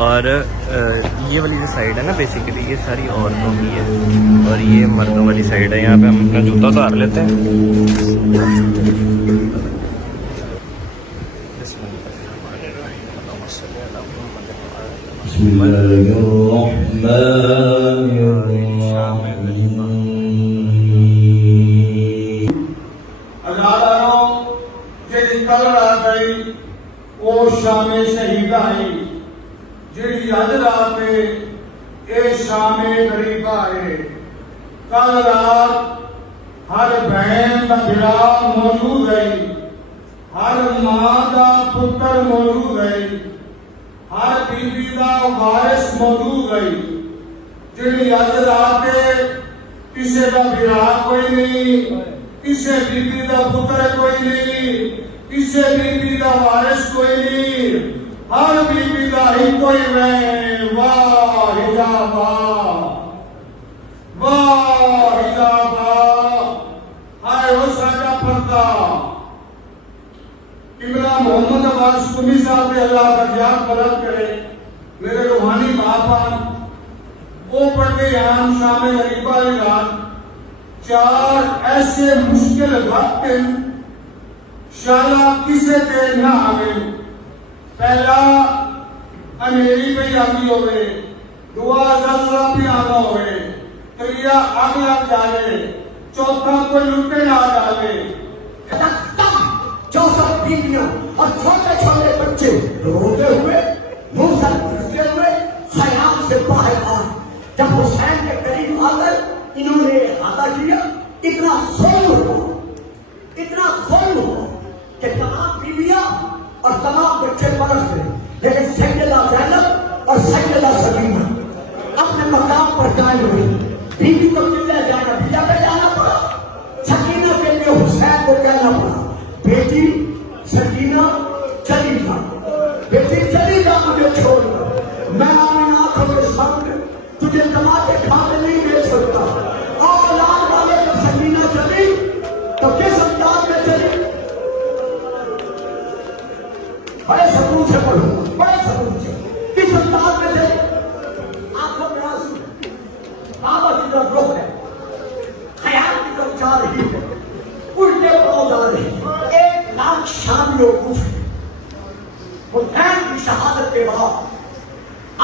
और ये वाली जो साइड है ना बेसिकली ये सारी औरतों की है, और ये मर्दों वाली साइड है। यहाँ पे हम अपना जूता उतार लेते हैं। कल रात आई वो शाम शहीदा आई, जी अज रात ये शाम गरीबा है। कल रात हर बहन का बिरा मौजूद है, हर मां का पुत्र मौजूद है, हर बीबी का वारिस मौजूद है। जी अज रात किसी का बिरा कोई नहीं, किसी बीबी का पुत्र कोई नहीं, किसी बीबी का वारिस कोई नहीं, हर बीबी का ही कोई मैं। वाह हिजाबा, वाह हिजाबा, हाय हो साडा पर्दा। किबला मोहम्मद अब्बास कुमी साहब ने अल्लाह का याद बुलंद करे, मेरे रूहानी बाप वो पढ़ते यहाँ शाम गरीबा रात चार ऐसे मुश्किल वक्त शाला किसे ते ना आवे। पहला अनेरी पे आती होवे, दुआ जलसा भी आना होवे, त्रिया आग लग जावे, चौथा कोई लुटे ना डाले। जो सब बीवियों और छोटे छोटे बच्चे रोते हुए मुंह से घुसते हुए खयाल से बाहर आए, जब हुसैन के करीब आकर इन्होंने हाथा किया, इतना खून हुआ कि तमाम बीवियां और तमाम बच्चे परस गए, लेकिन सैयदा ज़ैनब और सैयदा सकीना अपने मकाम पर कायम रही। बीवी को किले जाना, बीजा पे जाना पड़ा, सकीना के लिए हुसैन को कहना पड़ा, बेटी बेटी सकीना चली जा, बेटी चली जा मुझे छोड़ कर, मैं अपनी आंखों के सामने तुझे कमाते खाते नहीं दे सकता। और लाल वाले जब सकीना चली तो किस अंदाज में चली? बड़े सकून से पढ़ो, बड़े सकून से, किस अंदाज में चली? आंखों में आंसू, बाबा की तरफ रुख है, ख्याल की तरफ जा रही है, उल्टे पांव जा रही है। 1 लाख शामियों हुसैन की शहादत के बाद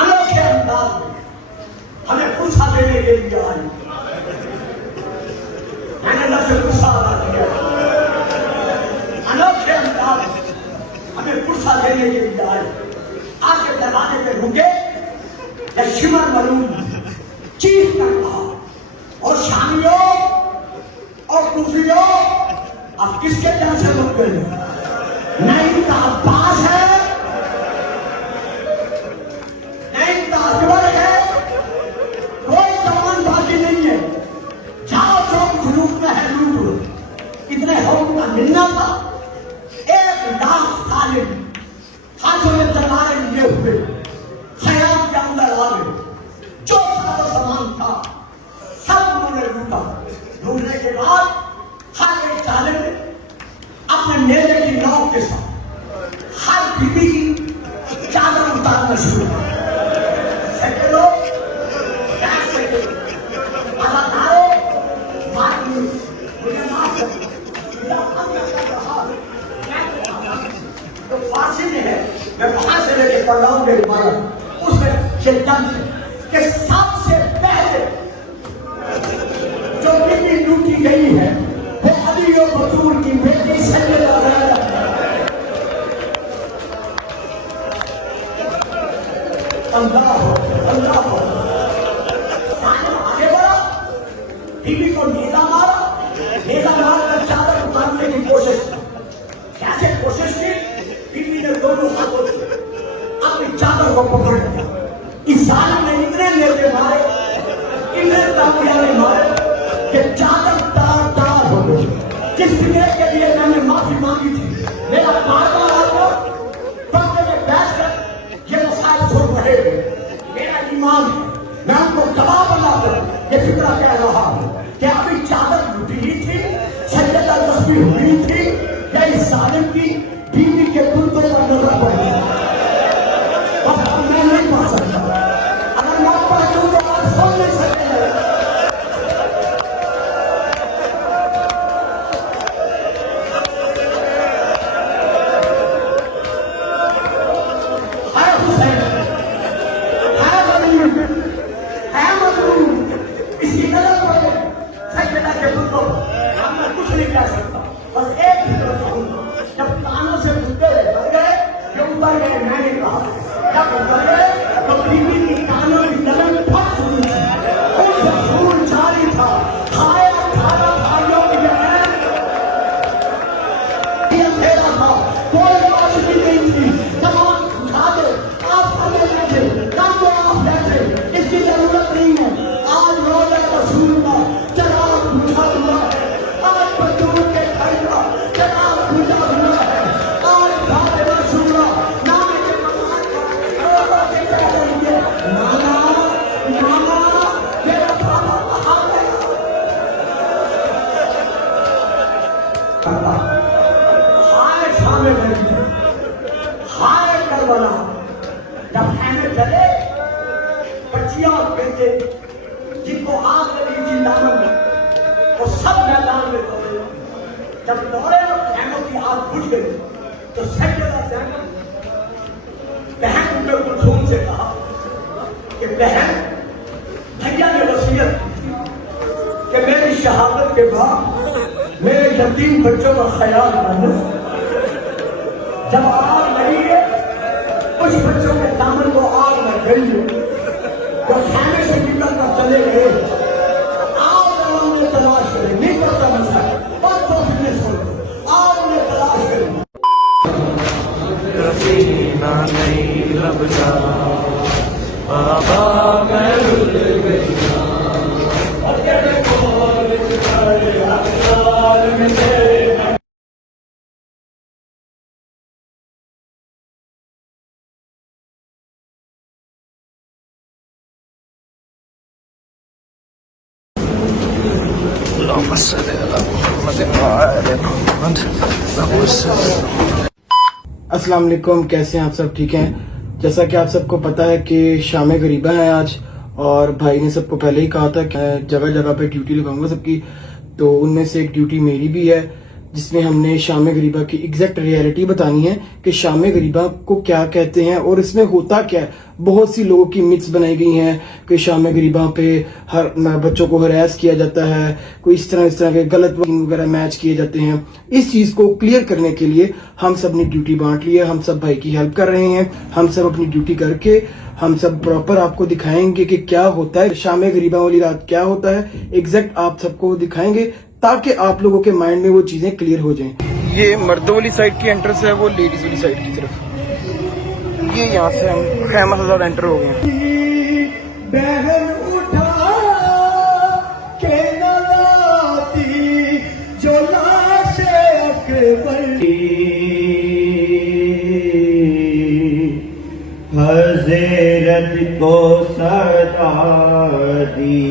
अनोखे अंदाज में हमें पुरसा देने के लिए आई। मैंने लफ्ज़ पुरसा अदा किया, अनोखे अंदाज में हमें पुरसा देने के लिए आई। आके दरवाजे पे रुके, शिमर मरूद चीख कर कहा, और शामियों और कुफियों, अब किसके तरफ से रुक गए? नहीं तो अब्बास है, नहीं तो अकबर है, कोई जवान बाकी नहीं है। जाओ जो कुछ लूटना है लूट लो। इतने हौम का मिलना था। 1 लाख तालिब हाथों में तलवारें लिए हुए खयाम के अंदर आ गए। जो सारा सामान था सब उन्होंने लूटा। लूटने के बाद हर एक तालिब ने अपने नेले की नाव के साथ हर बीबी की चादर उतारना शुरू किया। सेकेंडों, अदाकारों, मुझे माफ करें, तो फांसी में है, मैं वहां से लेके पढ़ रहा हूँ मेरी माया, उसमें चेतन के सबसे पहले जो बीबी लूटी गई है वो अली और बतूल की बेटी सैयदा रैना। अल्लाह अल्लाह आगे बढ़ा, बीबी को नीला मारा, नीला मारकर चादर उतारने की कोशिश की। कैसे कोशिश की? बीबी ने दोनों हाथों से अपनी चादर को पकड़ लिया। इस जालिम ने इतने नेज़े मारे, इतने तालियां मारे कि चादर तार तार हो गई। जिस फिक्र के लिए मैंने माफी मांगी थी, मेरा बार-बार आपको पर्दे में बैठकर ये मसाइल सुन रहे थे। मेरा ईमान है, मैं उनको गवाह बनाकर ये फिक्र कह रहा हूं कि अभी चादर लुटी ही थी, सैयदा तस्बीह हुई थी, या इस जालिम की बीवी के कुर्तों पर नजर पड़ी। अब मैं नहीं पढ़ सकता, अगर मैं पढ़ दूं तो आप सुन नहीं सकते। जिनको आग लगी थी दामन में, वो सब मैदान में दौड़े। जब दौड़े और खैमों की आग बुझ गई तो सैयदा ज़ैनब बहन उम्मे कुलथूम से कहा कि बहन, भैया ने वसीयत की थी कि मेरी शहादत के बाद मेरे यतीम बच्चों का ख्याल करना। जब आग लगी है, कुछ बच्चों के दामन को आग लग गई है, वो खाने से निकल कर चले गए। आप उन्हें तलाश करें, नहीं पता मसला, और तो फिटनेस हो, आप उन्हें तलाश करें। रसीना नहीं लबजा, बाबा मैं रुल गई। अस्सलाम वालेकुम, कैसे हैं आप सब? ठीक हैं? जैसा कि आप सबको पता है कि शाम गरीबा है आज, और भाई ने सबको पहले ही कहा था कि जगह जगह पे ड्यूटी लगाऊंगा सबकी, तो उनमें से एक ड्यूटी मेरी भी है जिसमें हमने शाम गरीबा की एग्जैक्ट रियलिटी बतानी है कि शाम गरीबा को क्या कहते हैं और इसमें होता क्या है। बहुत सी लोगों की मिथ्स बनाई गई हैं कि शाम गरीबा पे हर बच्चों को हरास किया जाता है, कोई इस तरह के गलत वगैरह मैच किए जाते हैं। इस चीज को क्लियर करने के लिए हम सब ने ड्यूटी बांट ली है, हम सब भाई की हेल्प कर रहे हैं। हम सब अपनी ड्यूटी करके हम सब प्रॉपर आपको दिखाएंगे कि क्या होता है शाम गरीबा वाली रात, क्या होता है एग्जैक्ट आप सबको दिखाएंगे ताकि आप लोगों के माइंड में वो चीजें क्लियर हो जाएं। ये मर्दों वाली साइड की एंट्रेंस है, वो लेडीज वाली साइड की तरफ। ये यहाँ से हम खैमा से ज्यादा एंटर हो गए हैं। बहन उठा के नलाती जो लाश अकबर हज़रत को सदा दी,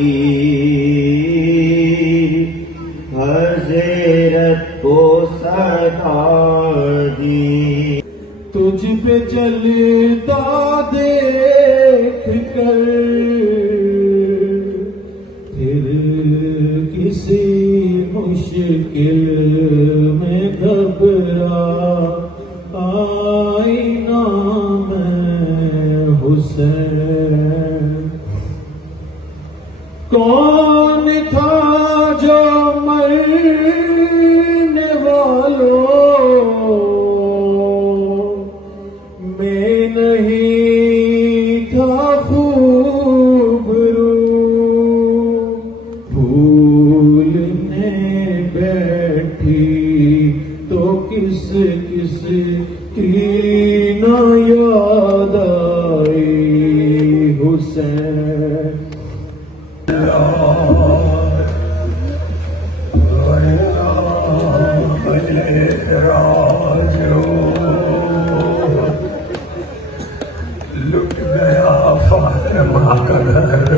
हज़रत को सदा दी। तुझ पे जलता देख कर फिर किसी मुश्किल में घबरा आईना में हुसैन। कौन था जो मरने वालों में नहीं था खूबरू, भूलने बैठी तो किस किस की ना याद आई हुसैन। लुट गया फातिमा का घर,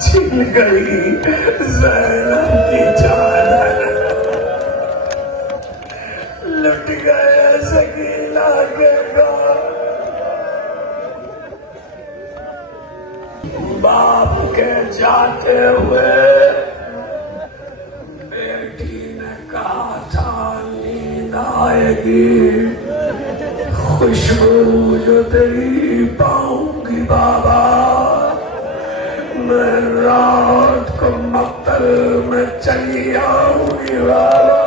छिन गई ज़ैनब की चादर, लुट गया सकीना के घर। बाप के जाते हुए बेटी ने कहा था नींद आएगी, खुशबू जो तेरी पाऊंगी बाबा, मैं रात को मक्तल में चली आऊंगी बाबा।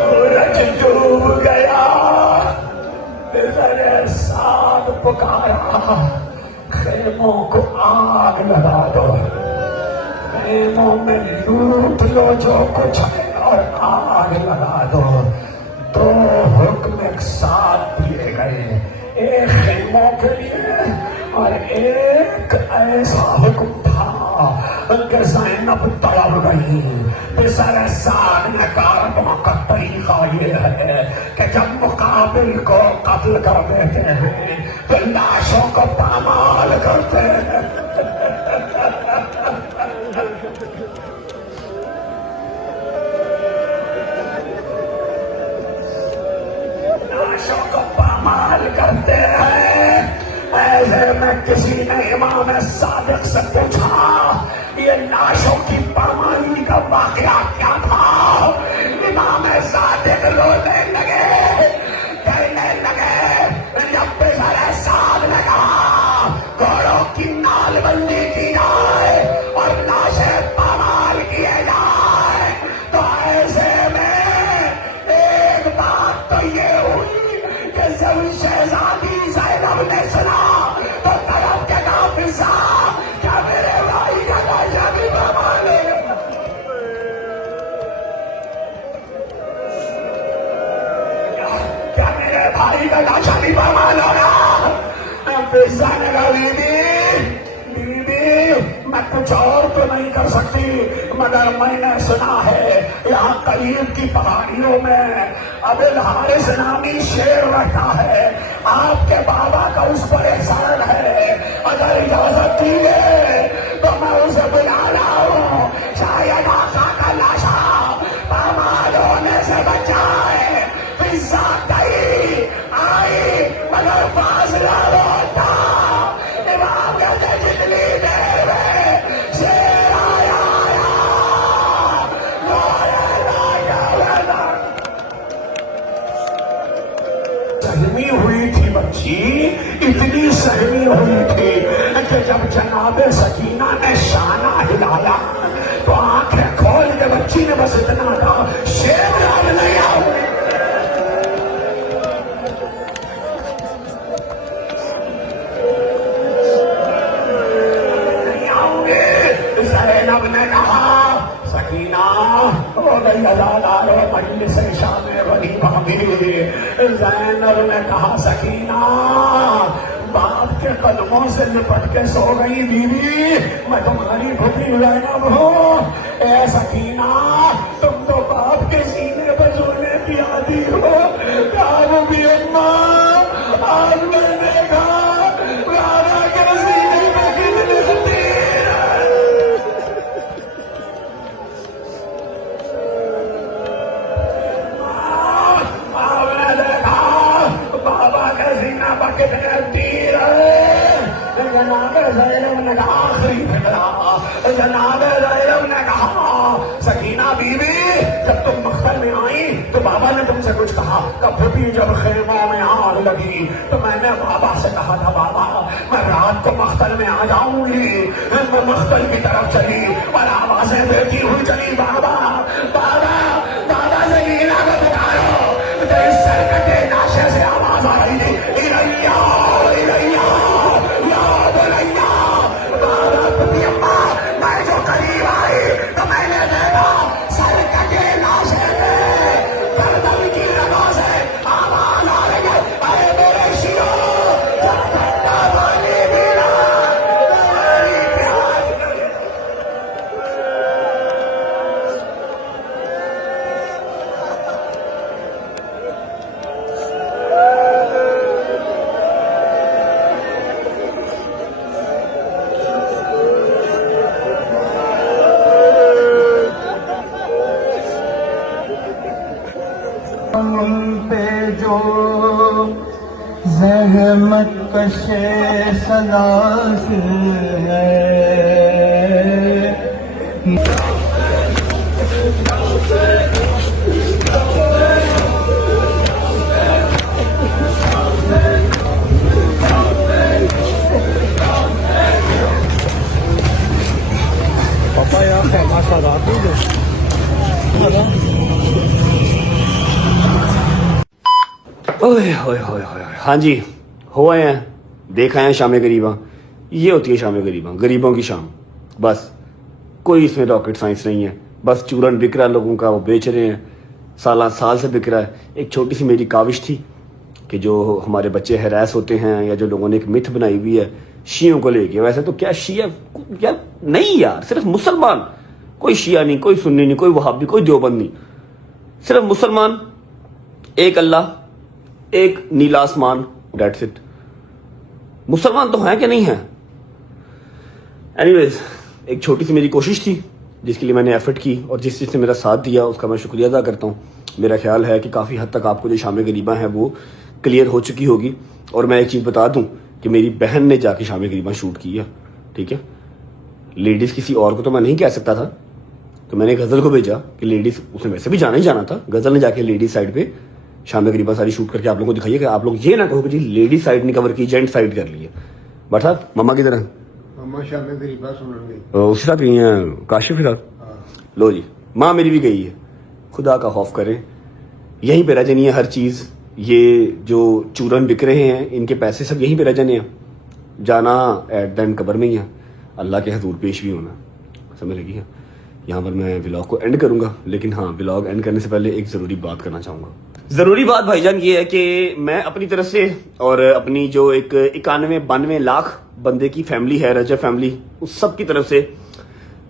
सूरज डूब गया, मेरे साथ पुकारा, खेमों को आग लगा दो, खेमों में लूट लो जो कुछ है और आग लगा दो। दो हुक्म एक साथ दिए गए, एक खेमों के लिए और एक ऐसा हुक्म था कि ज़ैनब तड़प गई। पिसर साद ने कारवां का तरीका ये है कि जब मुकाबिल को कत्ल कर देते हैं तो लाशों को पामाल करते हैं। लाशों को पामाल करते हैं। ऐसे में किसी ने इमाम सादिक से पूछा, ये लाशों की पामाली का वाकया क्या था? इमाम सादिक रोने लगे, कहने लगे, जब पिसर साद ने कहा घोड़ों की नालबंदी की जाए और लाशें पामाल किए जाए, तो ऐसे में एक बात तो ये हुई कि जब शहजादी ज़ैनब ने सुना तो तरफ के काफिर साहब, क्या मेरे भाई का लाशा भी पामाल है? क्या मेरे भाई का लाशा भी पामाल हो रहा? बीबी, मैं कुछ और तो नहीं कर सकती, मगर मैंने सुना है यहाँ करीब की पहाड़ियों में अबिल हारिस नामी शेर रहता है, आपके बाबा का उस पर एहसान है, अगर इजाजत दीजिए तो मैं उसे बुला लाऊं, शायद आका का लाशा पामाल होने से बचाए। पिज्जा गई आई मगर फासला बहुत था, इमाम कहते जितनी देर में शेर आया सहमी हुई थी बच्ची, इतनी सहमी हुई थी कि जब जनाबे सकीना ने शाना हिलाया तो आंखें खोल के बच्ची ने बस इतना कहा, शेर अब नहीं आओगे। नहीं आओगे। ज़ैनब ने कहा, सकीना ओ गैलादारो मजलिस शाम गरीबा में। ज़ैनब ने कहा, सकीना बाप के कदमों से लिपट के सो गई बीवी, मैं तुम्हारी भूखी ज़ैनब हूँ। ए सकीना तुम तो बाप के सीने पर सोने की आदि हो। क्या भी अम्मा आज मैंने देखा राजा के सीने पे कितनी तीर। आपने देखा बाबा के सीना पर कितने तीर है। जनाबे ज़ैनब ने कहा, आखिरी फिक्रा जनाबे ज़ैनब ने कहा, सकीना बीवी जब तुम मख्तल में आई तो बाबा ने तुमसे कुछ कहा। कभी भी जब खेमों में आग लगी तो मैंने बाबा से कहा था, बाबा मैं रात को मख्तल में आ जाऊंगी। मैं मख्तल की तरफ चली और आवाजें देती हुई चली, बाबा बाबा बाबा सकीना को पुकारो। तो इस सरकटे नाशे से आवाज आ रही थी, इरैया इरैया या बुलैया। बाबा तुम्हें अम्मा मैं जो करीब आई तो मैंने देखा सरकटे नाशे में गर्दन की रगों से आवाज आ रही है, अरे मेरे शियो जब ठंडा पानी पीना तुम्हारी प्यास नहीं। उन पे जो ज़हमत कशे सलास है। पापा यार खेमा सादात नहीं दो। ओए होए होए होए, हाँ जी हो आए हैं, देख आए हैं शाम गरीबा। ये होती है शाम गरीबा, गरीबों की शाम। बस कोई इसमें रॉकेट साइंस नहीं है, बस चूरन बिक रहा है लोगों का, वो बेच रहे हैं, साल से बिक रहा है। एक छोटी सी मेरी काविश थी कि जो हमारे बच्चे हैरास होते हैं या जो लोगों ने एक मिथ बनाई हुई है शियों को लेके, वैसे तो क्या शिया क्या नहीं यार, सिर्फ मुसलमान, कोई शिया नहीं, कोई सुन्नी नहीं, कोई वहाबी, कोई देवबंद नहीं, सिर्फ मुसलमान, एक अल्लाह, एक नीला आसमान, डेट्स इट। मुसलमान तो हैं कि नहीं हैं। एनीवेज, एक छोटी सी मेरी कोशिश थी जिसके लिए मैंने एफर्ट की और जिस चीज़ ने मेरा साथ दिया उसका मैं शुक्रिया अदा करता हूँ। मेरा ख्याल है कि काफ़ी हद तक आपको जो शाम गरीबा है वो क्लियर हो चुकी होगी। और मैं एक चीज़ बता दूँ कि मेरी बहन ने जाके शाम गरीबा शूट की है, ठीक है। लेडीज़ किसी और को तो मैं नहीं कह सकता था, तो मैंने गज़ल को भेजा कि लेडीज़, उसने वैसे भी जाना ही जाना था, गज़ल ने जाके लेडीज़ साइड पे शाम गरीबा सारी शूट करके आप लोगों को दिखाइए कि आप लोग ये ना कहो कि जी लेडीज साइड नहीं कवर की, जेंट साइड कर लिए। बट साहब मम्मा की तरह मम्मा शाम गरीबा सुन उसके साथ गई हैं काशिफ के साथ। लो जी, माँ मेरी भी गई है, खुदा का खौफ करें, यहीं पे रह जानी है हर चीज़। ये जो चूरन बिक रहे हैं इनके पैसे सब यहीं पे रह जाने हैं, जाना एट द एंड कबर में ही है, अल्लाह के हजूर पेश भी होना, समझ लगी है। यहाँ पर मैं व्लॉग को एंड करूँगा, लेकिन हाँ व्लॉग एंड करने से पहले एक ज़रूरी बात करना चाहूँगा। ज़रूरी बात भाईजान ये है कि मैं अपनी तरफ से और अपनी जो एक 91-92 लाख بندے کی فیملی ہے, رجب فیملی, اس سب کی طرف سے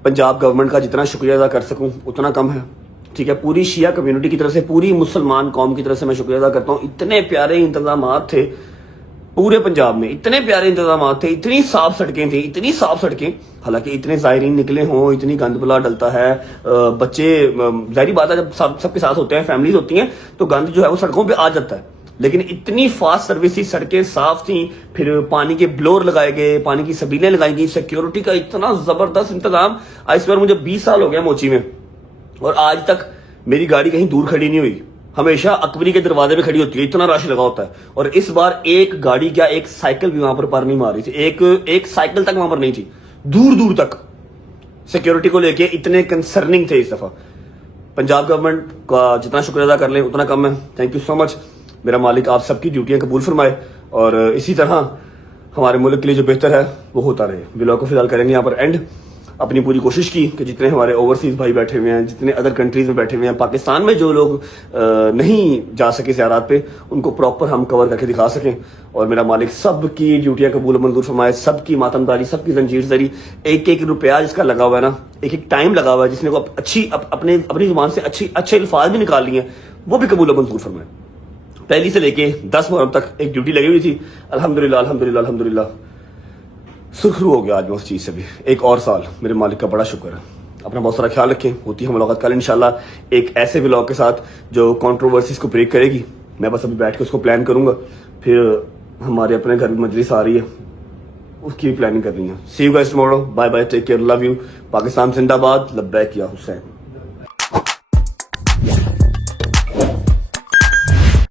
پنجاب گورنمنٹ کا جتنا شکریہ ادا کر سکوں اتنا کم ہے, ٹھیک ہے. پوری شیعہ کمیونٹی کی طرف سے, پوری مسلمان قوم کی طرف سے میں شکریہ ادا کرتا ہوں. اتنے پیارے انتظامات تھے پورے پنجاب میں, اتنے پیارے انتظامات تھے, اتنی صاف سڑکیں تھیں, اتنی صاف سڑکیں. حالانکہ اتنے زائرین نکلے ہوں, اتنی گند بلا ڈلتا ہے, بچے, ظاہری بات ہے جب سب کے ساتھ ہوتے ہیں, فیملیز ہوتی ہیں, تو گند جو ہے وہ سڑکوں پہ آ جاتا ہے. لیکن اتنی فاسٹ سروس تھی, سڑکیں صاف تھیں, پھر پانی کے بلور لگائے گئے, پانی کی سبیلیں لگائی گئی, سیکیورٹی کا اتنا زبردست انتظام. اس بار مجھے 20 سال ہو گیا موچی میں, اور آج تک میری گاڑی کہیں دور کھڑی نہیں ہوئی, ہمیشہ اکبری کے دروازے پہ کھڑی ہوتی ہے, اتنا رش لگا ہوتا ہے. اور اس بار ایک گاڑی کیا ایک سائیکل بھی وہاں پر نہیں مار رہی تھی, ایک سائیکل تک وہاں پر نہیں تھی, دور دور تک. سیکیورٹی کو لے کے اتنے کنسرننگ تھے اس دفعہ. پنجاب گورنمنٹ کا جتنا شکریہ ادا کر لیں اتنا کم ہے. تھینک یو سو مچ. میرا مالک آپ سب کی ڈیوٹیاں قبول فرمائے, اور اسی طرح ہمارے ملک کے لیے جو بہتر ہے وہ ہوتا رہے. ولاگ کو فی الحال کریں گے یہاں پر اینڈ. اپنی پوری کوشش کی کہ جتنے ہمارے اوورسیز بھائی بیٹھے ہوئے ہیں, جتنے ادر کنٹریز میں بیٹھے ہوئے ہیں, پاکستان میں جو لوگ نہیں جا سکے زیارات پہ, ان کو پراپر ہم کور کر کے دکھا سکیں. اور میرا مالک سب کی ڈیوٹیاں قبول منظور فرمائے, سب کی ماتمداری, سب کی زنجیر زری, ایک روپیہ جس کا لگا ہوا ہے نا, ایک ٹائم لگا ہوا ہے, جس نے کو اپنی زبان سے اچھے الفاظ بھی نکال لیے ہیں, وہ بھی قبول منظور فرمائے. پہلی سے لے کے 10 محرم تک ایک ڈیوٹی لگی ہوئی تھی. الحمدللہ الحمدللہ الحمدللہ سرخرو ہو گیا آج میں اس چیز سے بھی. ایک اور سال, میرے مالک کا بڑا شکر ہے. اپنا بہت سارا خیال رکھیں. ہوتی ہے ملاقات کل انشاءاللہ ایک ایسے ولاگ کے ساتھ جو کنٹروورسیز کو بریک کرے گی. میں بس ابھی بیٹھ کے اس کو پلان کروں گا, پھر ہمارے اپنے گھر میں مجلس آ رہی ہے, اس کی بھی پلاننگ کرنی ہے. See you guys tomorrow. Bye bye, take care, love you. Pakistan زندہ باد. لبیک یا حسین.